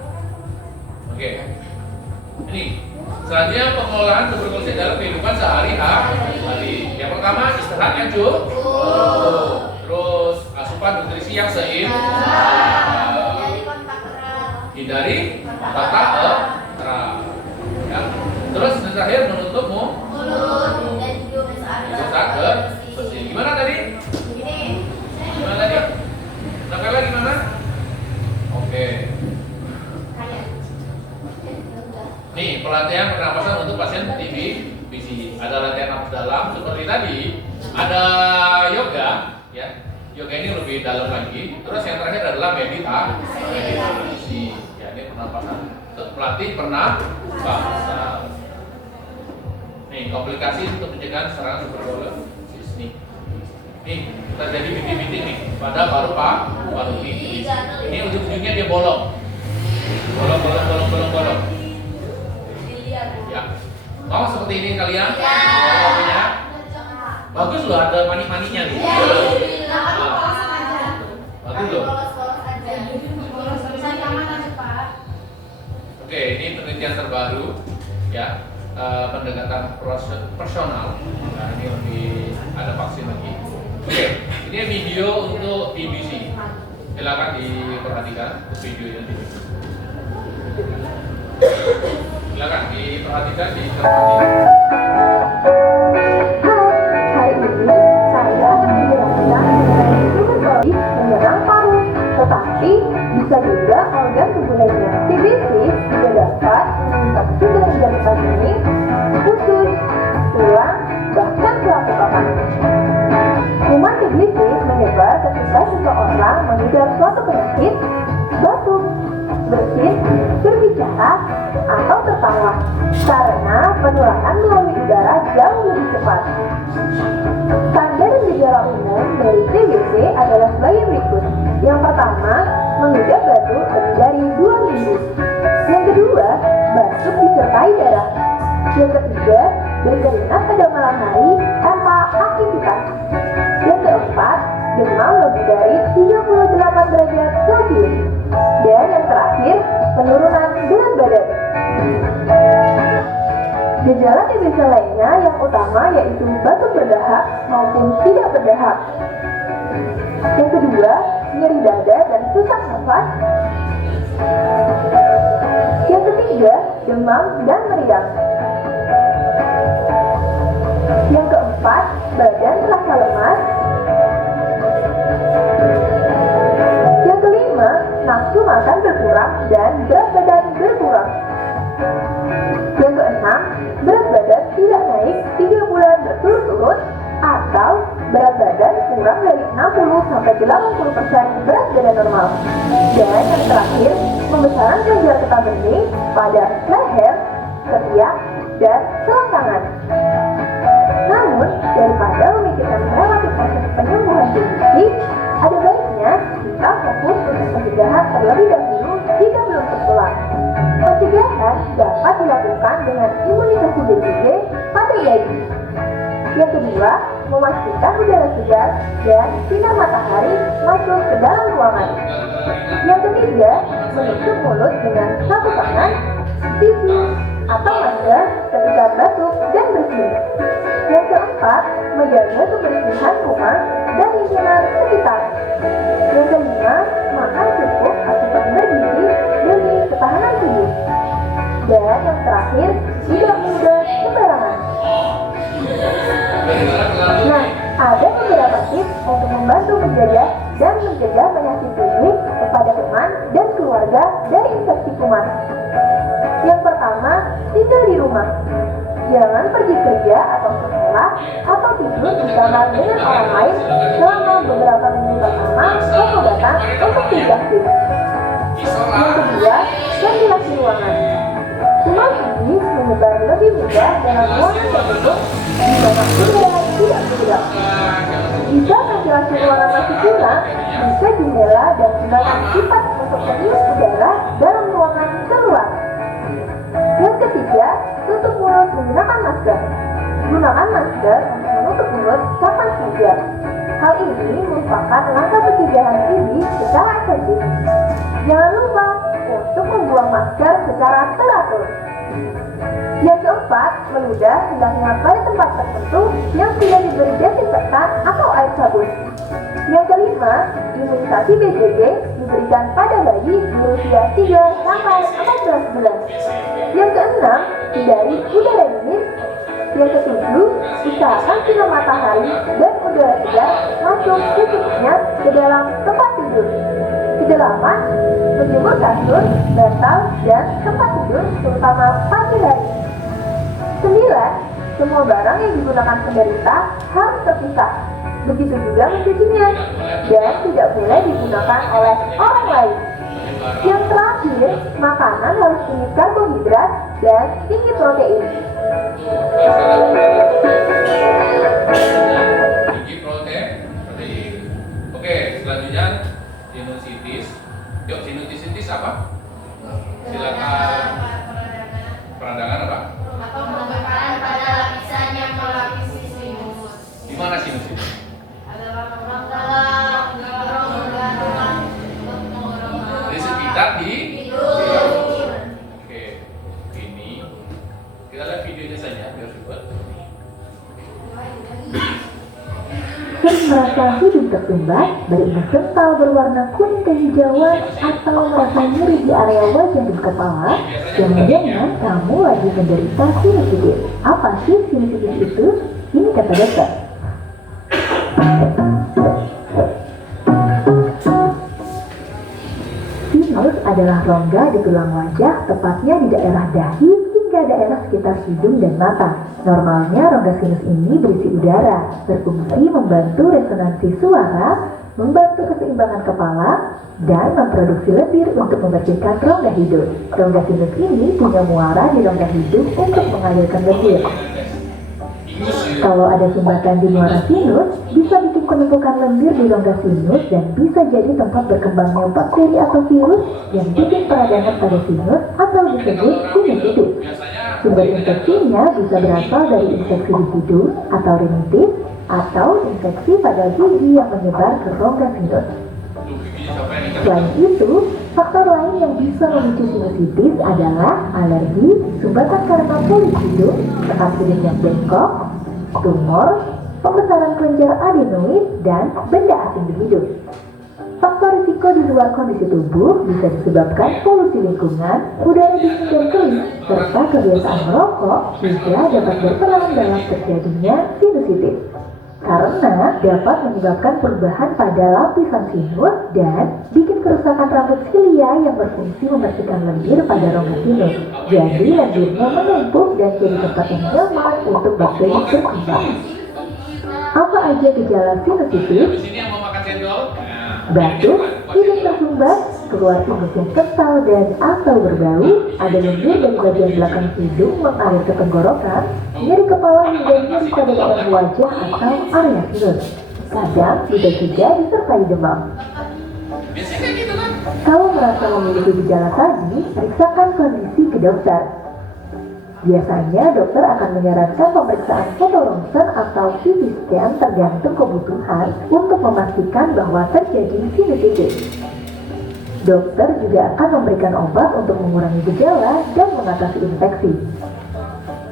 Oke. Ini selanjutnya pengolahan tuberkulosis dalam kehidupan sehari-hari. Yang pertama istirahat yang cukup. Terus asupan nutrisi yang seimbang. Hindari kontak erat. Ya. Terus yang terakhir menutup mulut Dan juga saat bersih. Gimana tadi? Gimana tadi? Sampai lagi gimana? Oke. Nih pelatihan pernapasan untuk pasien TBC. Ada latihan napas dalam seperti tadi. Ada yoga, ya. yoga ini lebih dalam lagi. Terus yang terakhir adalah meditasi. Ya, ini pernapasan. Pelatih pernapasan. Nih, komplikasi untuk pencegahan serangan tuberkulosis nih. Nih, terjadi bintik-bintik nih pada paru ini. Ini ujung-ujungnya dia bolong. Bolong. Ya. Mau seperti ini kalian? Ya. Bagus loh, ada manik-maniknya nih. Bagus loh. Oke, ini penelitian terbaru ya. Pendekatan personal. Nah, ini lebih ada vaksin lagi. Oke, ini video untuk TBC. Silakan diperhatikan videonya. Silakan diperhatikan, dicermati. Hari ini saya akan menjelaskan mengenai tuberkulosis menyerang paru, tetapi bisa juga organ tubuh lainnya. TBC juga dapat menginfeksi jaringan ini, usus, tulang, bahkan selaput otak. Kuman TBC menyebar ketika seseorang mengidap suatu penyakit, batuk, bersin, berbicara, atau tertawa, karena penularan melalui udara jauh lebih cepat. Tanda dan gejala umum dari TBC adalah sebagai berikut. Yang pertama, mengidap batuk lebih dari 2 minggu. Yang kedua, batuk disertai darah. Yang ketiga, berkeringat pada malam hari tanpa aktivitas. Yang keempat, demam lebih dari 38 derajat Celcius. Dan yang terakhir, penurunan berat badan. Gejala TBC lainnya yang utama yaitu batuk berdahak maupun tidak berdahak. Yang kedua, nyeri dada dan sesak nafas. Yang ketiga, demam dan meriang. Yang keempat, badan terasa lemas. Yang kelima, nafsu makan berkurang dan berat badan berkurang. Yang keenam, berat badan tidak naik 3 bulan berturut-turut atau berat badan kurang dari 60-80% berat badan normal. Dan yang terakhir, pembesaran kelenjar getah bening pada leher, ketiak, dan selangkangan. Namun, daripada memikirkan relatif proses penyembuhan TBC, ada baiknya kita fokus untuk pencegahan terlebih dahulu jika belum tertular. Pencegahan dapat dilakukan dengan imunisasi BCG pada bayi. Yang kedua, memastikan udara segar dan sinar matahari masuk ke dalam ruangan. Yang ketiga, menutup mulut dengan sapu tangan, tisu, atau masker ketika batuk dan bersin. Yang keempat, menjaga kebersihan rumah dan lingkungan sekitar. Yang kelima, makan cukup asupan bergizi demi ketahanan tubuh. Dan yang terakhir, tidak mudah sembarangan. Nah, ada beberapa tips untuk membantu menjaga dan mencegah penyakit TB kepada teman dan keluarga dari infeksi kuman. Yang pertama, tinggal di rumah. Jangan pergi kerja atau sekolah atau tidur di kamar dengan orang lain selama beberapa minggu pertama pengobatan untuk TB. Yang kedua, ventilasi ruangan. Kuman ini menyebar lebih mudah dalam ruangan tertutup di mana udara tidak bergerak. Jika ventilasi ruangan masih kurang, buka jendela dan gunakan kipas untuk meniup udara dalam ruangan keluar. Yang ketiga, tutup mulut menggunakan masker. Gunakan masker untuk menutup mulut kapan saja. Hal ini merupakan langkah pencegahan TB secara efektif. Jangan lupa untuk membuang masker secara teratur. Yang keempat, meludah hendaknya pada tempat tertentu yang tidak diberi desinfektan atau air sabun. Yang kelima, imunisasi BCG diberikan pada bayi berusia 3-14 bulan. Yang keenam, hindari udara dingin. Yang ketujuh, usahakan sinar matahari dan udara segar masuk secukupnya ke dalam tempat tidur. Kedelapan, menjemur kasur, bantal, dan tempat tidur terutama pagi hari. 9. Semua barang yang digunakan penderita harus terpisah. Begitu juga mencucinya, dan tidak boleh digunakan oleh orang lain. Yang terakhir, makanan harus tinggi karbohidrat dan tinggi protein. Tinggi protein. Oke, selanjutnya sinusitis. Yuk, sinusitis apa? Silakan. Peradangan apa? Atau pembekalan pada lapisan yang melapisi sinus. Di mana sinusitis? Adalah Di sekitar di. Oke, ini kita lihat videonya saja biar cepat. Sering merasa hidung tersumbat, beringat kental berwarna kuning kehijauan, atau merasa nyeri di area wajah dan kepala, jangan-jangan kamu lagi menderita sinusitis. Apa sih sinusitis itu? Ini kata dokter. Sinus adalah rongga di tulang wajah, tepatnya di daerah dahi hingga daerah sekitar hidung dan mata. Normalnya rongga sinus ini berisi udara, berfungsi membantu resonansi suara, membantu keseimbangan kepala, dan memproduksi lendir untuk membersihkan rongga hidung. Rongga sinus ini punya muara di rongga hidung untuk mengalirkan lendir. Kalau ada sumbatan di muara sinus, bisa bikin penumpukan lendir di rongga sinus dan bisa jadi tempat berkembangnya bakteri atau virus yang bikin peradangan pada sinus atau disebut sinusitis. Sumber infeksinya bisa berasal dari infeksi di hidung atau rinitis atau infeksi pada gigi yang menyebar ke rongga sinus. Selain itu, faktor lain yang bisa memicu sinusitis adalah alergi, sumbatan karena polip hidung, sekat hidung yang bengkok, tumor, pembesaran kelenjar adenoid, dan benda asing di hidung. Faktor risiko di luar kondisi tubuh bisa disebabkan polusi lingkungan, udara dingin dan kering, serta kebiasaan merokok juga dapat berperan dalam terjadinya sinusitis. Karena dapat menyebabkan perubahan pada lapisan sinus dan bikin kerusakan rambut silia yang berfungsi membersihkan lendir pada rongga sinus. Jadi lendirnya menumpuk dan jadi tempat yang nyaman untuk bakteri berkembang. Apa aja gejala sinusitis? Di sini yang mau makan cendol? Batuk, hidung tersumbat, keluar ingus yang kental dan atau berbau, ada lendir dari bagian belakang hidung mengalir ke tenggorokan, nyeri kepala hingga nyeri pada daerah wajah atau area sinus. Kadang bisa juga disertai demam. Biasanya gitu kan? Kalau merasa memiliki gejala tadi, periksakan kondisi ke dokter. Biasanya dokter akan menyarankan pemeriksaan foto ronsen atau CT scan tergantung kebutuhan untuk memastikan bahwa terjadi sinusitis. Dokter juga akan memberikan obat untuk mengurangi gejala dan mengatasi infeksi.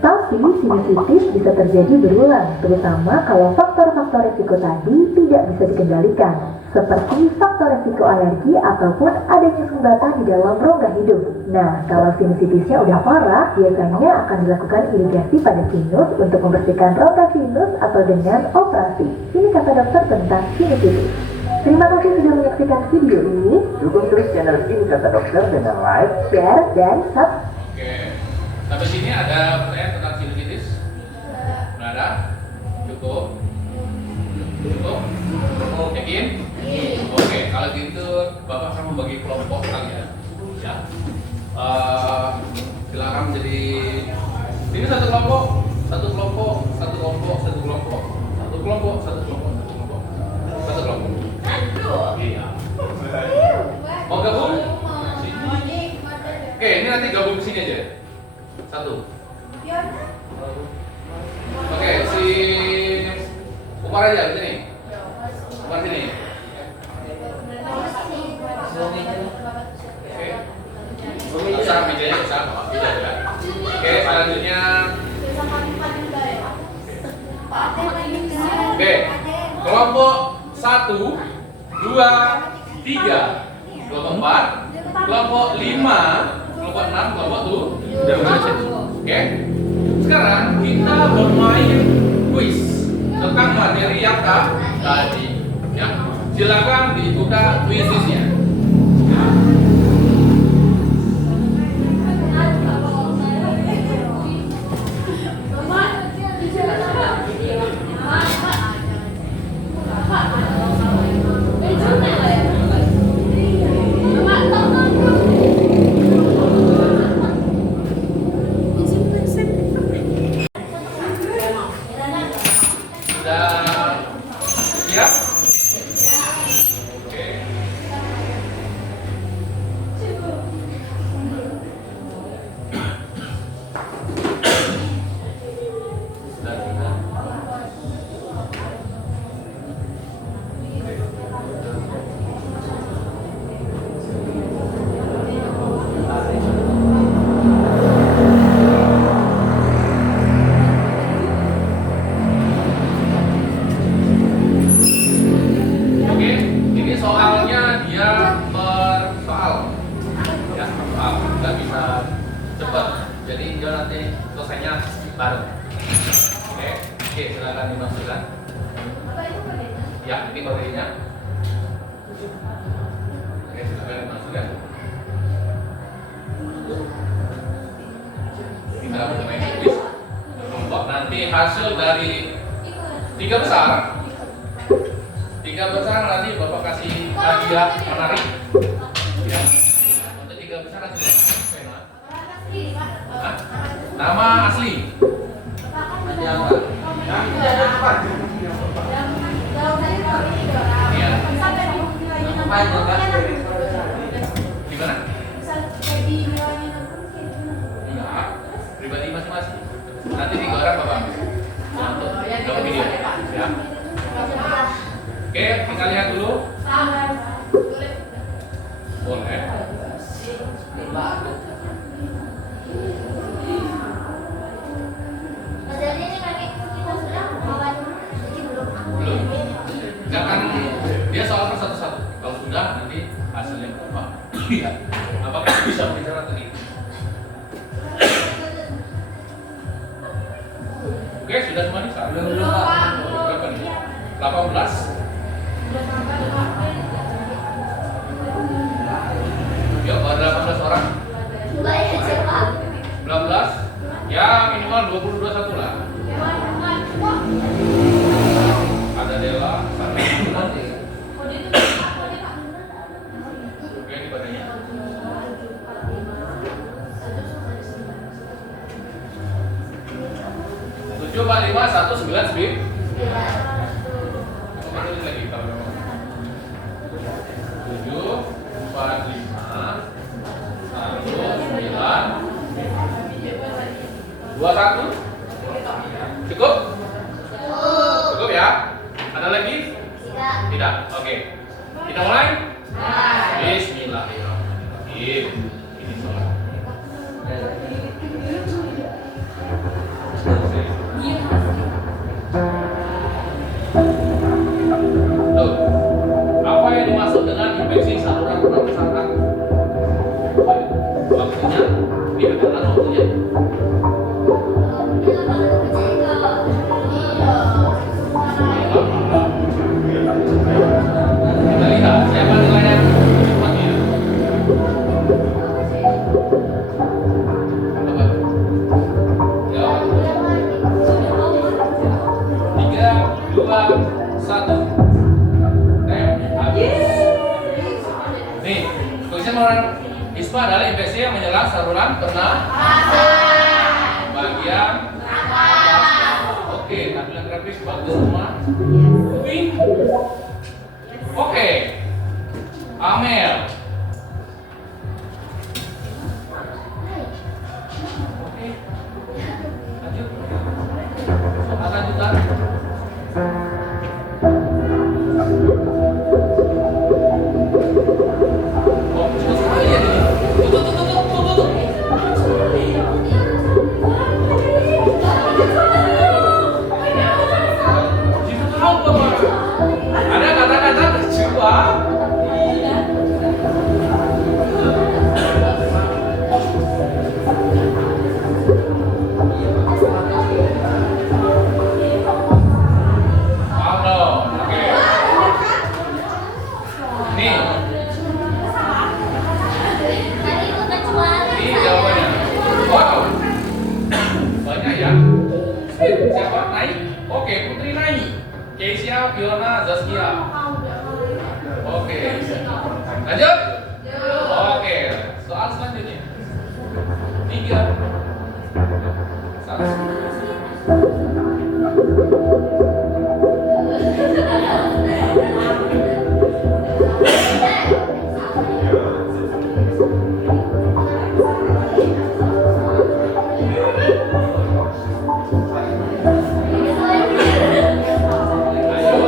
Tapi sinusitis bisa terjadi berulang, terutama kalau faktor-faktor risiko tadi tidak bisa dikendalikan, seperti faktor risiko alergi ataupun adanya sumbatan di dalam rongga hidung. Nah, kalau sinusitisnya udah parah, biasanya akan dilakukan irigasi pada sinus untuk membersihkan rongga sinus atau dengan operasi. Ini kata dokter tentang sinusitis. Terima kasih sudah menyaksikan video ini. Dukung terus channel Ini Kata Dokter dengan like, share, dan subscribe. Oke. Sampai sini ada pertanyaan tentang sinusitis? Nggak ada? Cukup? Cukup? Yakin? Oke, kalau gitu Bapak akan membagi kelompok kalian. Ya. Silakan menjadi ini satu kelompok, satu kelompok, satu kelompok, satu kelompok, satu kelompok, satu kelompok, satu kelompok, satu kelompok. Iya. Mau gabung? Oke, ini nanti gabung ke sini aja. Satu. Oke, si Umar aja sini. Umar sini. Oke. Usah mejanya usah, bisa juga. Oke, selanjutnya. Oke, kelompok 1, 2, 3, kelompok 4, kelompok 5, kelompok 6, kelompok 7. Oke. Sekarang kita bermain kuis tentang materi yang tadi. Ya. Silakan dibuka kuisnya. Jadi hijau nanti selesainya bareng. Oke, silakan dimasukkan. Ya, ini kodenya. Oke, silakan dimasukkan. Kita bermain kuis. Kelompok nanti hasil dari 3 besar. 3 besar nanti Bapak kasih hadiah menarik. Ya. Untuk 3 besar nanti pena. Hah? Nama asli. Hadiah apa? Iya. Panjang kan? Gimana? Enggak. Pribadi masing-masing. Nanti 3 orang Bapak. Untuk dalam video. Ya. Oke, kita lihat dulu. Boleh. Belum. Jangan dia soal per satu-satu. Kalau sudah nanti hasilnya berapa? Lihat. Apakah bisa bicara tadi? Oke, sudah semua nih? Belum, Pak. Berapa nih? 18. Yuk, ada 18 orang. 19. Ya, minimal 20 21 lah. Ada Dela, sampai oke, di badannya. 7, 4, 5, 1, 9, 10. Coba tulis lagi kalau memang. 7, 4, 5, 1, 9, 21. Cukup? Cukup ya? Ada lagi? Tidak. Oke. Kita mulai? Bismillahirrahmanirrahim. Ini sholat. Tuh. Apa yang dimaksud dengan infeksi saluran pernapasan? Waktunya? Lihat kanan waktunya. Kita lihat siapa nilainya cepatnya. Apa? Jawab. 3, 2, 1. Habis. Nih, tulisan orang ISPA adalah infeksi yang menyerang saluran pernapasan bagian atas. Oke, tampilan grafis bagus semua. Oke, Amel. Oke, lanjut. Soal lanjutan. Oh, cuma sekali ya ini. Tuh. Jitu tahu Bapak. Ada kata-kata terjebak. Paham dong? Oke. Nih, ini jawabannya. Wow. Banyak ya. Siapa? Nai? Oke, Putri Nai. Keisha, Fiona, Zaskia. Oke. Lanjut? Oke. Soal selanjutnya. 3. 1.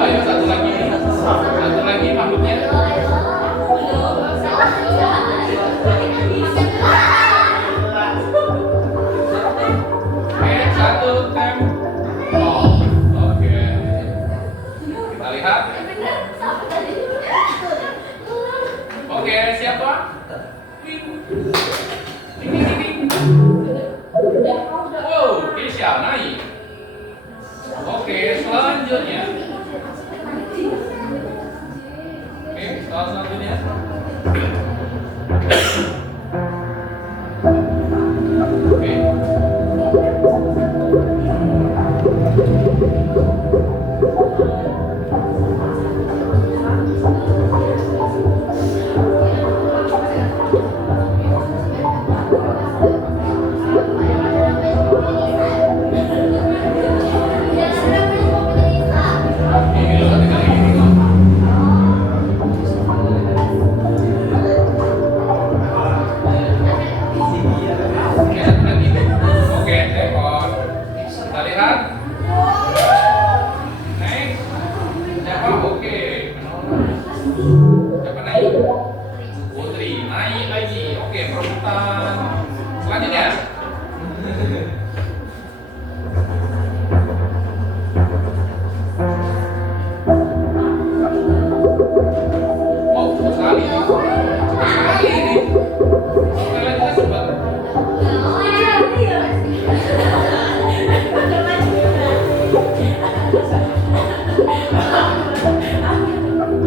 Ayo, satu lagi. Satu lagi makhluknya. Oke, 1 tempo. Oke. Kita lihat. Oke, siapa? Ding. Oh, Keisha naik. Oke, selanjutnya. Oke, selanjutnya. Oke. Oke, telepon. Kita lihat. Next. Siapa? Oke. Siapa naik? Putri. Naik lagi. Oke, perebutan. Selanjutnya. Oh, sekali. Sekali ini. Oke, lanjutkan coba.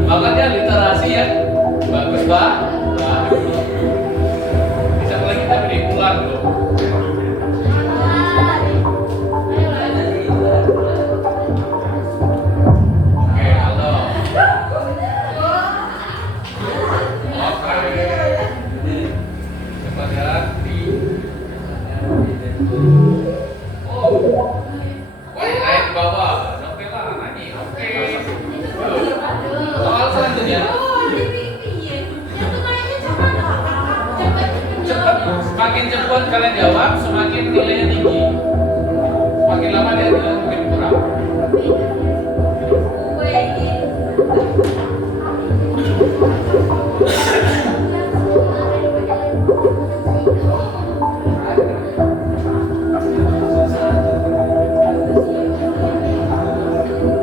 Makanya literasi ya bagus Pak. Bisa lagi kita beri pulang loh. Oke, halo. Oke. Coba lihat di. Oh. Wah, naik ke bawah. Novela nanya. Oke. Soal selanjutnya. Cepat, semakin cepat kalian jawab, semakin nilainya tinggi. Semakin lama dia nilai mungkin kurang.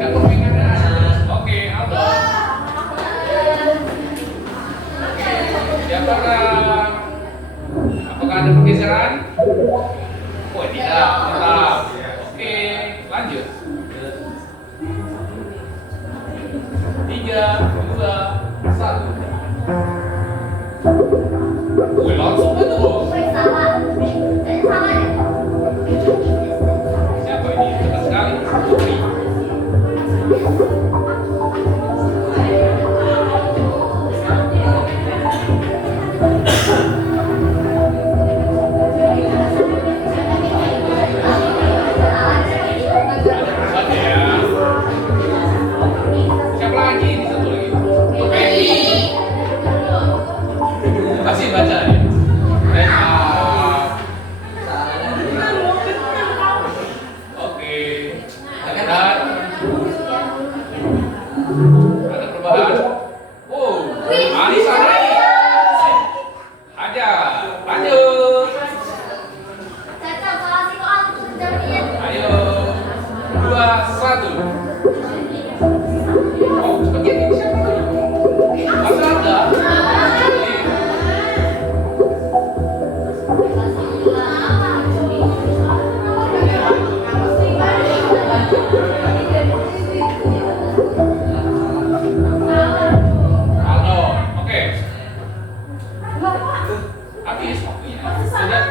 Kan permainan. Oke, Aldo. Apakah ada pergeseran? Oh tidak, tetap. Oke, lanjut. 3, 2, 1. Wih, langsung itu. Siapa ini? Cepat sekali. Putri. Siapa lagi? Ini satu lagi. Peggy. Kasih baca nih. Oke. Dan ada perubahan. Oh, Anissa naik. Aja, lanjut. Ayo, 2, 1. Oh, seperti ini siapa tuh? Mas Randa. Aldo, oke. Habis waktunya. Sudah.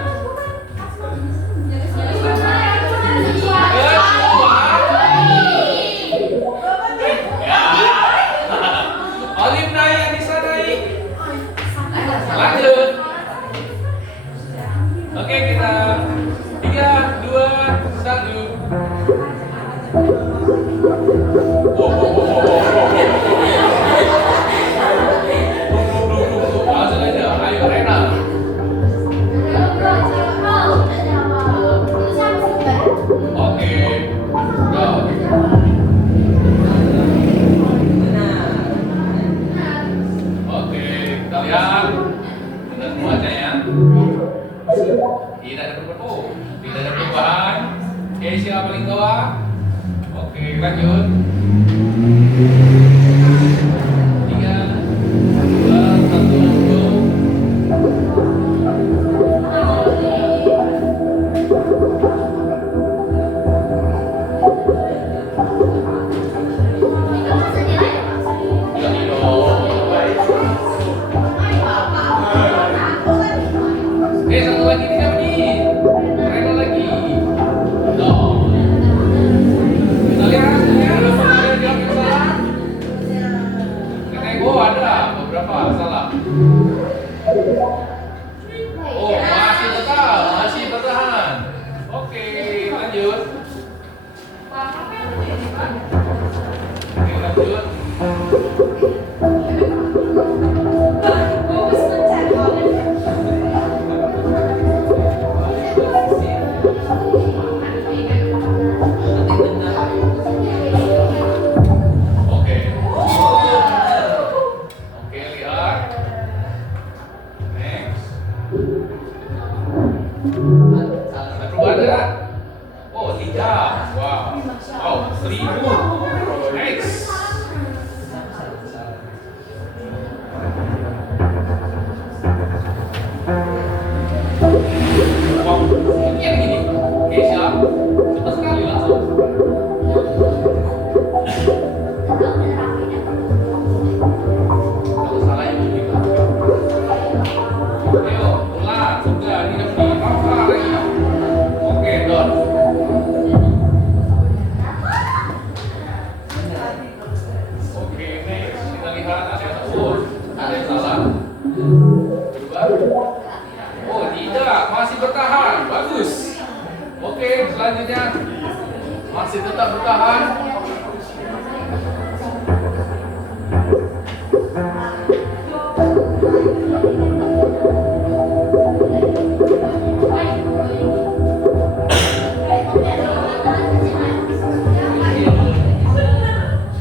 Olive naik, Anissa naik. Lanjut. Oke, kita 3, 2, 1. Langsung aja, ayo Rena. Oke, go. Oke, kita lihat. Kita semuanya ya. Tidak ada perubahan. Oh, tidak ada perubahan. Keisha paling bawah. Oke, lanjut. 3, 2, 1, go. Ada perubahan nggak? Oh, tidak. Wow. Wow, 1000. Next. Wow, ini yang gini. Keisha, cepat sekali langsung. Kalau salah itu juga. Ayo, ulang. Sudah, ini udah begini. Apa lagi? Oke, Don. Oke, next. Kita lihat ada yang ada yang salah. Coba. Oh, tidak. Masih bertahan. Bagus. Oke, selanjutnya. Masih tetap bertahan.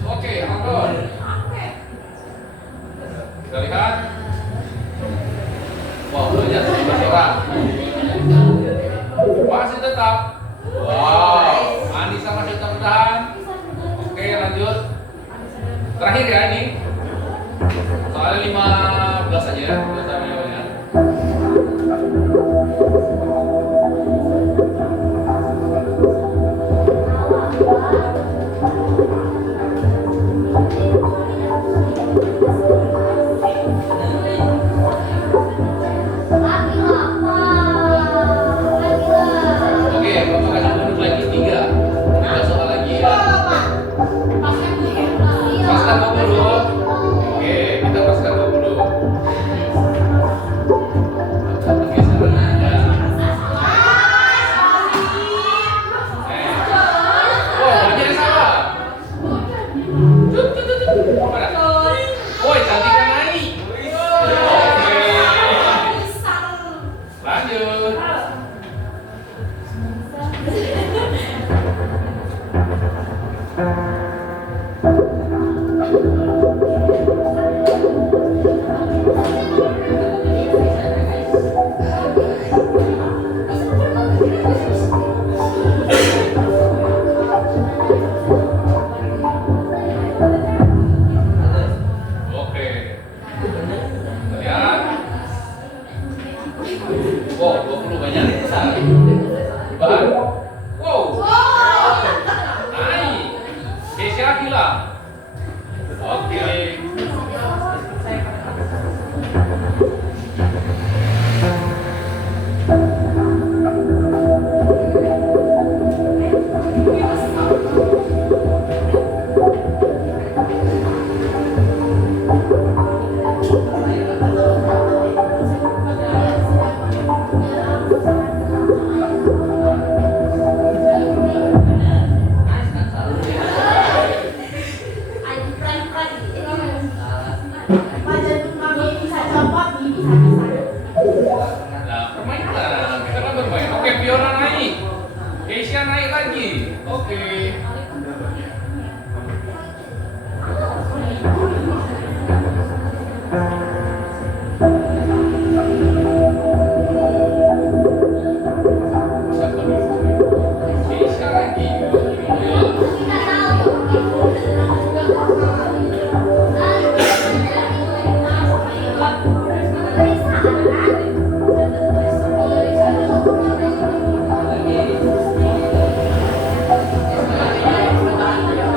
Oke, Anton. Kita lihat. Wow, banyak 11 orang. Masih tetap. Wow, Anissa masih tetap bertahan. Oke, lanjut. Terakhir ya ini. Soalnya 15 saja ya. Oke, Bapak kasih duduk lagi 3. 3 soal lagi ya. Paskan dulu. Oke, kita paskan dulu. Oke, sekarang ada. Oh, banyak yang salah. Mana? Woi, cantiknya naik. Oke. Lanjut. Oke. Lihat. Wow, 20 banyak. Bahan. Wow. Naik. Keisha hilang. Oke. Nah, permainan. Kita kan bermain. Oke, Fiona naik. Keisha naik lagi. Oke. Siapa nih? Keisha lagi.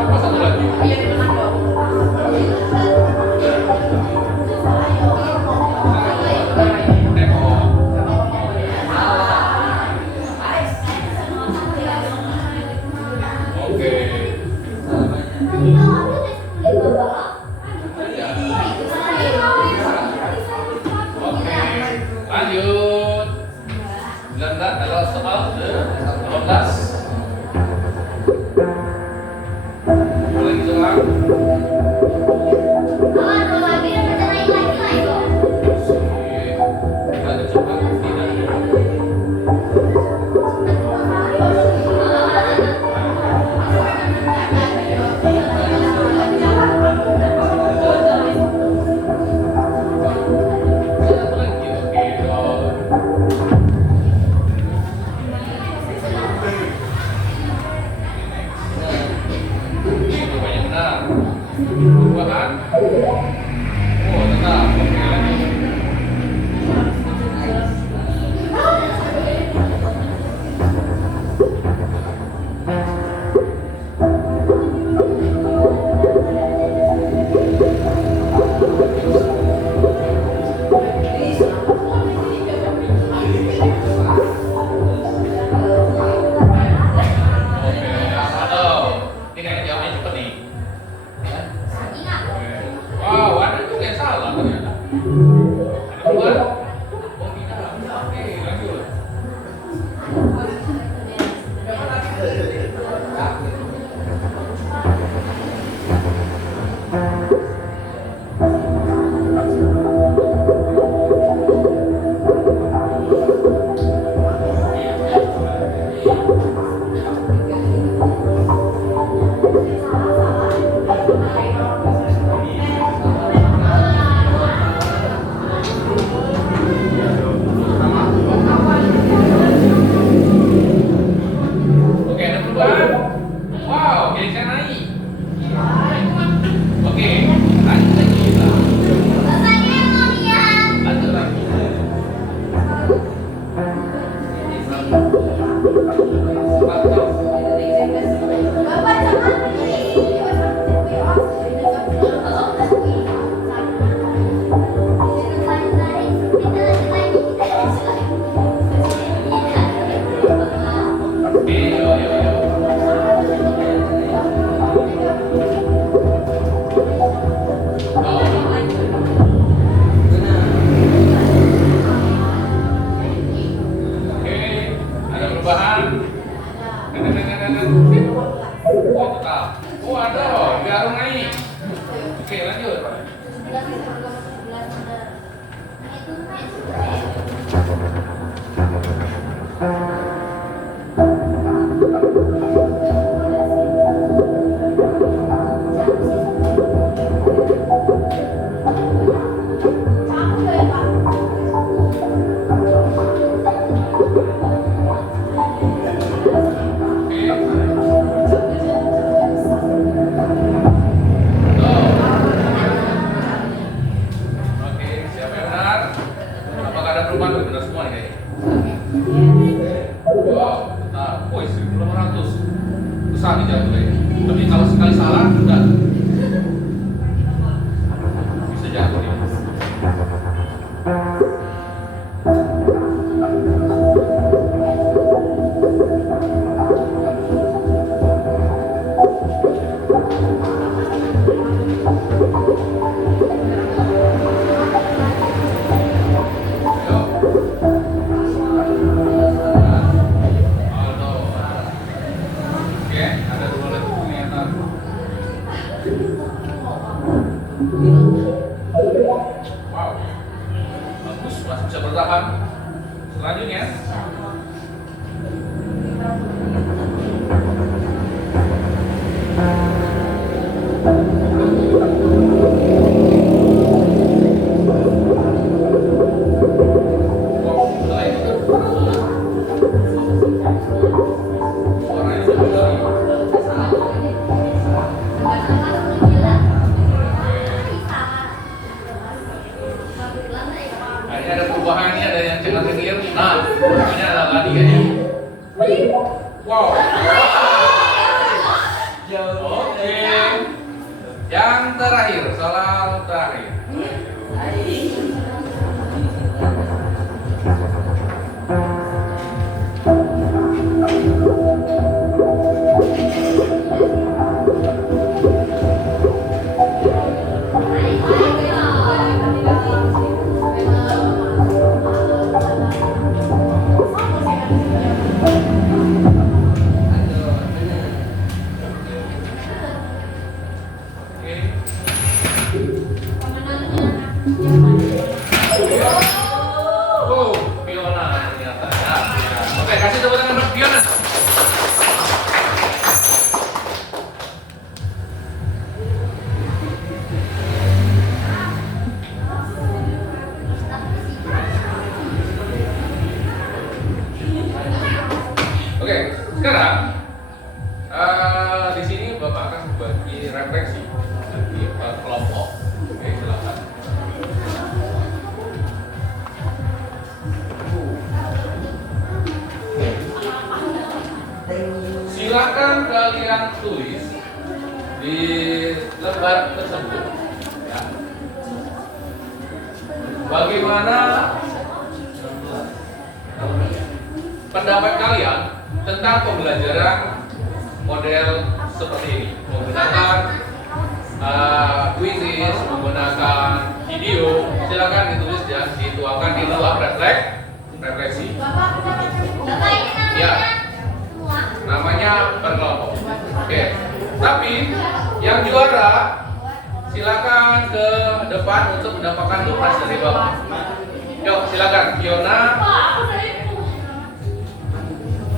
Apa satu lagi? Oke. Oke. Lanjut. 19 adalah soal 18. Lagi soal. Kita coba tidak. Satu lagi, oke. tapi benar semua nih kayaknya. Wow, bentar. Woi, 1.800. Besar nih jatuhnya. Tapi kalau sekali salah, udah. Bisa jatuh nih. Wow, bagus, masih bisa bertahan. Selanjutnya, wow, setelah itu suaranya sudah dari. Nah, ini ada perubahan, ini ada yang cengar-cengir. Nah, ini ada lagi kayaknya. Wow. Oke. Yang terakhir, soal terakhir. Oke. Oh, Fiona ternyata. Ya. Oke, kasih tepuk tangan untuk Fiona. Oke, sekarang di sini Bapak akan berbagi refleksi di kelompok. Oke, silakan. Silakan kalian tulis di lembar tersebut. Ya. Bagaimana pendapat kalian tentang pembelajaran model seperti ini, menggunakan quizzes, menggunakan video. Silakan ditulis dan dituangkan di dalam refleksi. Bapak ini Ya, namanya namanya berkelompok. Oke, tapi yang juara silakan ke depan untuk mendapatkan tugas dari Bapak. Yuk, silakan Fiona.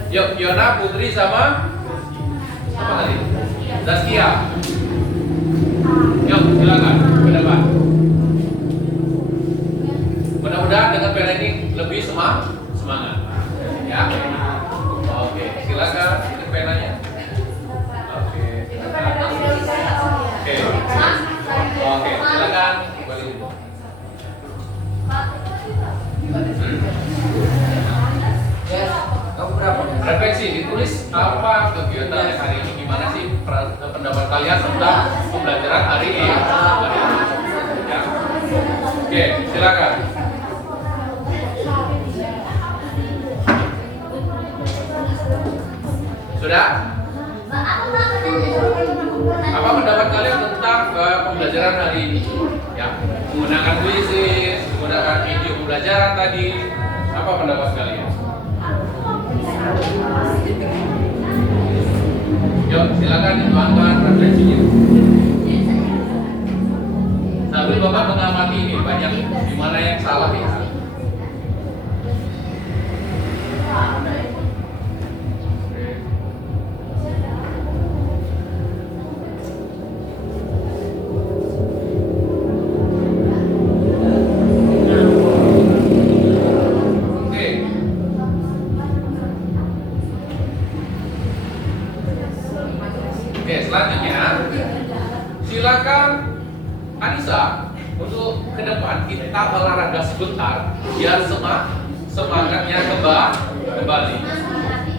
Yuk, Fiona, Putri sama tadi? Zaskia. Yuk, silakan ke depan. Mudah-mudahan dengan pena ini lebih semangat. Ya. Oke, silakan ini penanya. Oke. Oke, silakan kembali dulu. Kamu berapa? Refleksi, ditulis apa kegiatan hari ini, gimana sih pendapat kalian tentang pembelajaran hari ini? Ya. Oke, silakan. Sudah? Apa pendapat kalian tentang pembelajaran hari ini? Ya, menggunakan quizzes, menggunakan video pembelajaran tadi. Apa pendapat kalian? Yuk, silakan dituangkan refleksinya. Sambil Bapak mengamati ini banyak di mana yang salah ya. Oke, selanjutnya silakan Anissa untuk ke depan kita olahraga sebentar biar semangatnya kembali.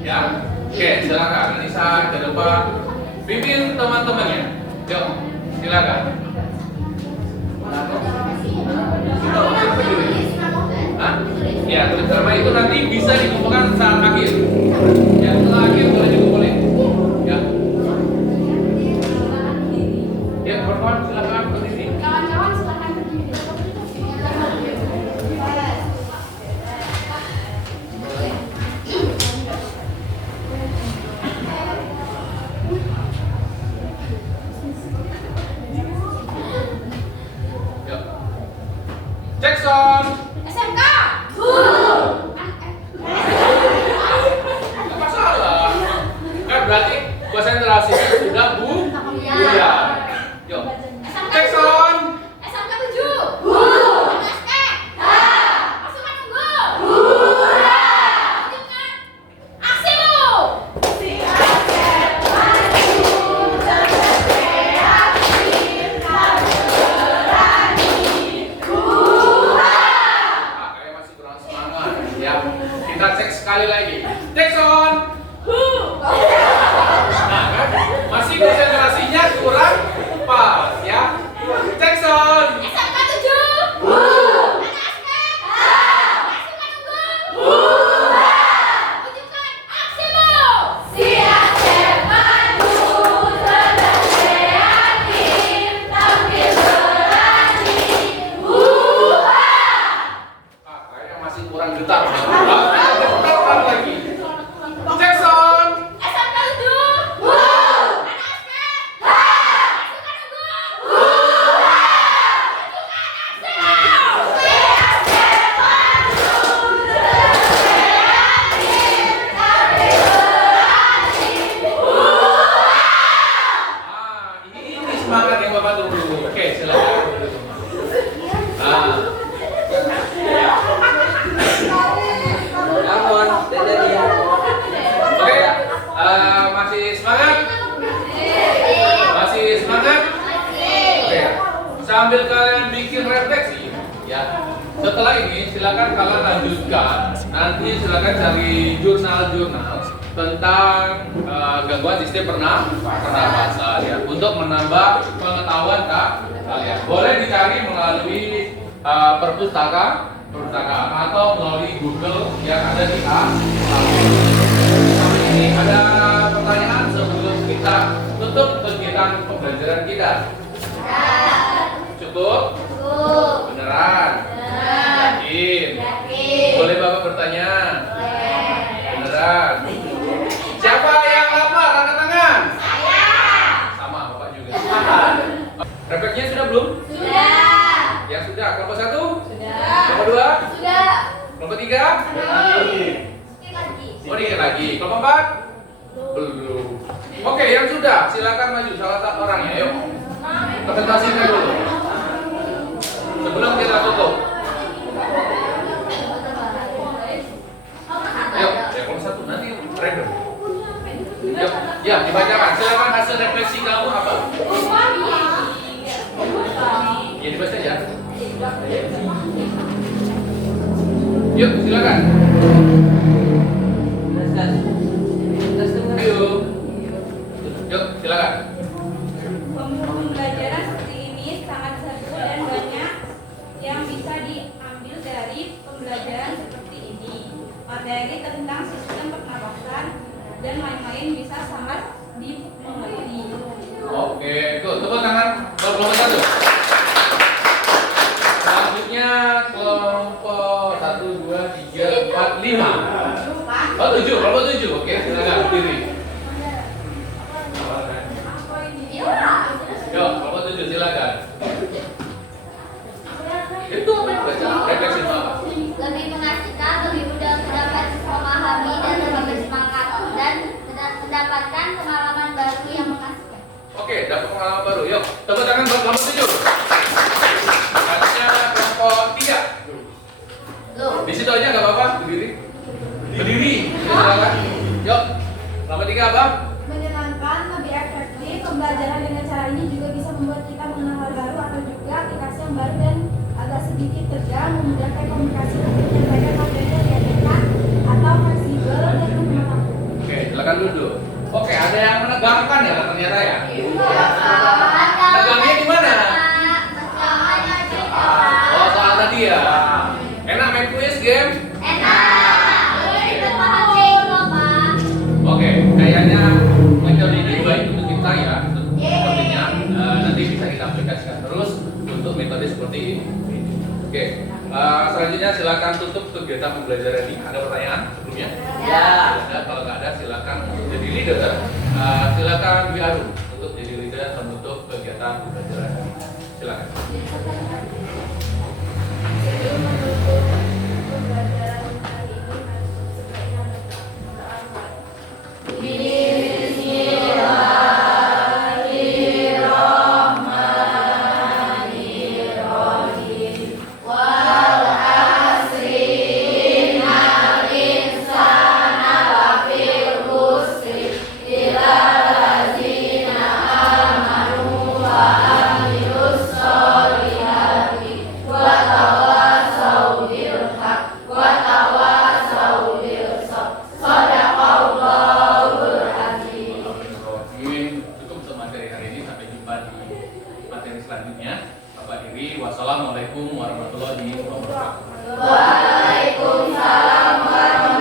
Ya, oke, silakan Anissa ke depan, pimpin teman-temannya. Yuk, silakan. Hah? Ya, tulis nama itu nanti bisa dikumpulkan saat akhir. Yang setelah akhir boleh dikumpulin. Ya. Ya, kawan-kawan silakan berdiri. Kawan-kawan silakan berdiri. Yuk. Jackson. SMK. Gak masalah. Kan berarti konsentrasinya sudah ya. Yuk. Jackson. SMK 7. MSK. Pasukan unggul. Tunjukkan aksimu. Kayak masih kurang semangat ya. Kita cek sekali lagi. Jackson. Nah, kan masih konsentrasinya kurang pas ya. Jackson. SMK 7. MSK. Pasukan unggul. Tunjukkan aksimu. Siap maju, cerdas kreatif, tampil berani. Kayaknya masih kurang getar. Getar lagi. Jackson. SMK 7. MSK. Pasukan unggul. Ini semangat yang Bapak tunggu. Oke, silakan. Nah, Namun, tidak dia. oke, masih semangat? Masih semangat? Oke, sambil kalian bikin refleksi, ya. Setelah ini silakan kalian lanjutkan. Nanti silakan cari jurnal-jurnal tentang gangguan sistem pernapasan ya, untuk menambah pengetahuan kalian. Boleh dicari melalui perpustakaan atau melalui Google yang ada di Sampai ini ada pertanyaan sebelum kita tutup kegiatan pembelajaran kita. Cukup? Beneran? Yakin? Boleh Bapak bertanya? Beneran? Siapa yang lapar? Angkat tangan. Sama Bapak juga. Refleksnya sudah belum? Yang sudah. Kelompok 1? Kelompok 2? Kelompok 3? Oh, dikit lagi. Kelompok 4? Belum. Oke, yang sudah silakan maju salah satu orangnya. Yuk. Presentasikan dulu. Sebelum kita tutup. Ayo, ya kelompok 1 nanti random. Yuk, ya dibacakan. Silakan hasil refleksi kamu apa? Ya dibaca ya. Yuk, silakan. Yuk. Yuk, silakan. Pembelajaran seperti ini sangat seru dan banyak yang bisa diambil dari pembelajaran seperti ini. Materi tentang sistem pernapasan dan lain-lain bisa sangat dimengerti. Oke, good. Tepuk tangan buat kelompok 1. Selanjutnya kelompok 1, 2, 3, 4, 5. Oh, 7, kelompok 7. Oke, silakan berdiri. Yuk, kelompok 7 silakan. Itu apa yang baca? Refleksi apa? Lebih mengasihkan, lebih mudah dapat memahami dan lebih bersemangat dan mendapatkan pengalaman baru yang mengasihkan. Oke, dapat pengalaman baru. Yuk, tepuk tangan buat kelompok 7. Selanjutnya kelompok 3. Di situ aja nggak apa-apa, berdiri. Berdiri. Silakan. Yuk, kelompok 3 apa? Menyenangkan, lebih efektif. Pembelajaran dengan cara ini juga bisa membuat kita mengenal hal baru atau juga aplikasi yang baru dan agak sedikit tegang, memudahkan komunikasi untuk menyampaikan materi yang menegangkan ya ternyata ya. Negangnya di mana? Oh, soal tadi ya. Enak main quiz game? Oke, kayaknya metode ini baik untuk kita ya, sepertinya nanti bisa kita aplikasikan terus untuk metode seperti ini. Oke, selanjutnya silakan tutup kegiatan pembelajaran ini. Ada pertanyaan sebelumnya? Ya. Ada, kalau nggak ada silakan untuk jadi leader. Silakan Bi Arum untuk jadi leader menutup kegiatan pembelajaran ini. Silakan. Sebelum menutup pembelajaran kali ini, sebaiknya berdoa. Cukup untuk materi hari ini, sampai jumpa di materi selanjutnya. Bapak diri, wassalamualaikum warahmatullahi wabarakatuh. Waalaikumsalam warahmatullahi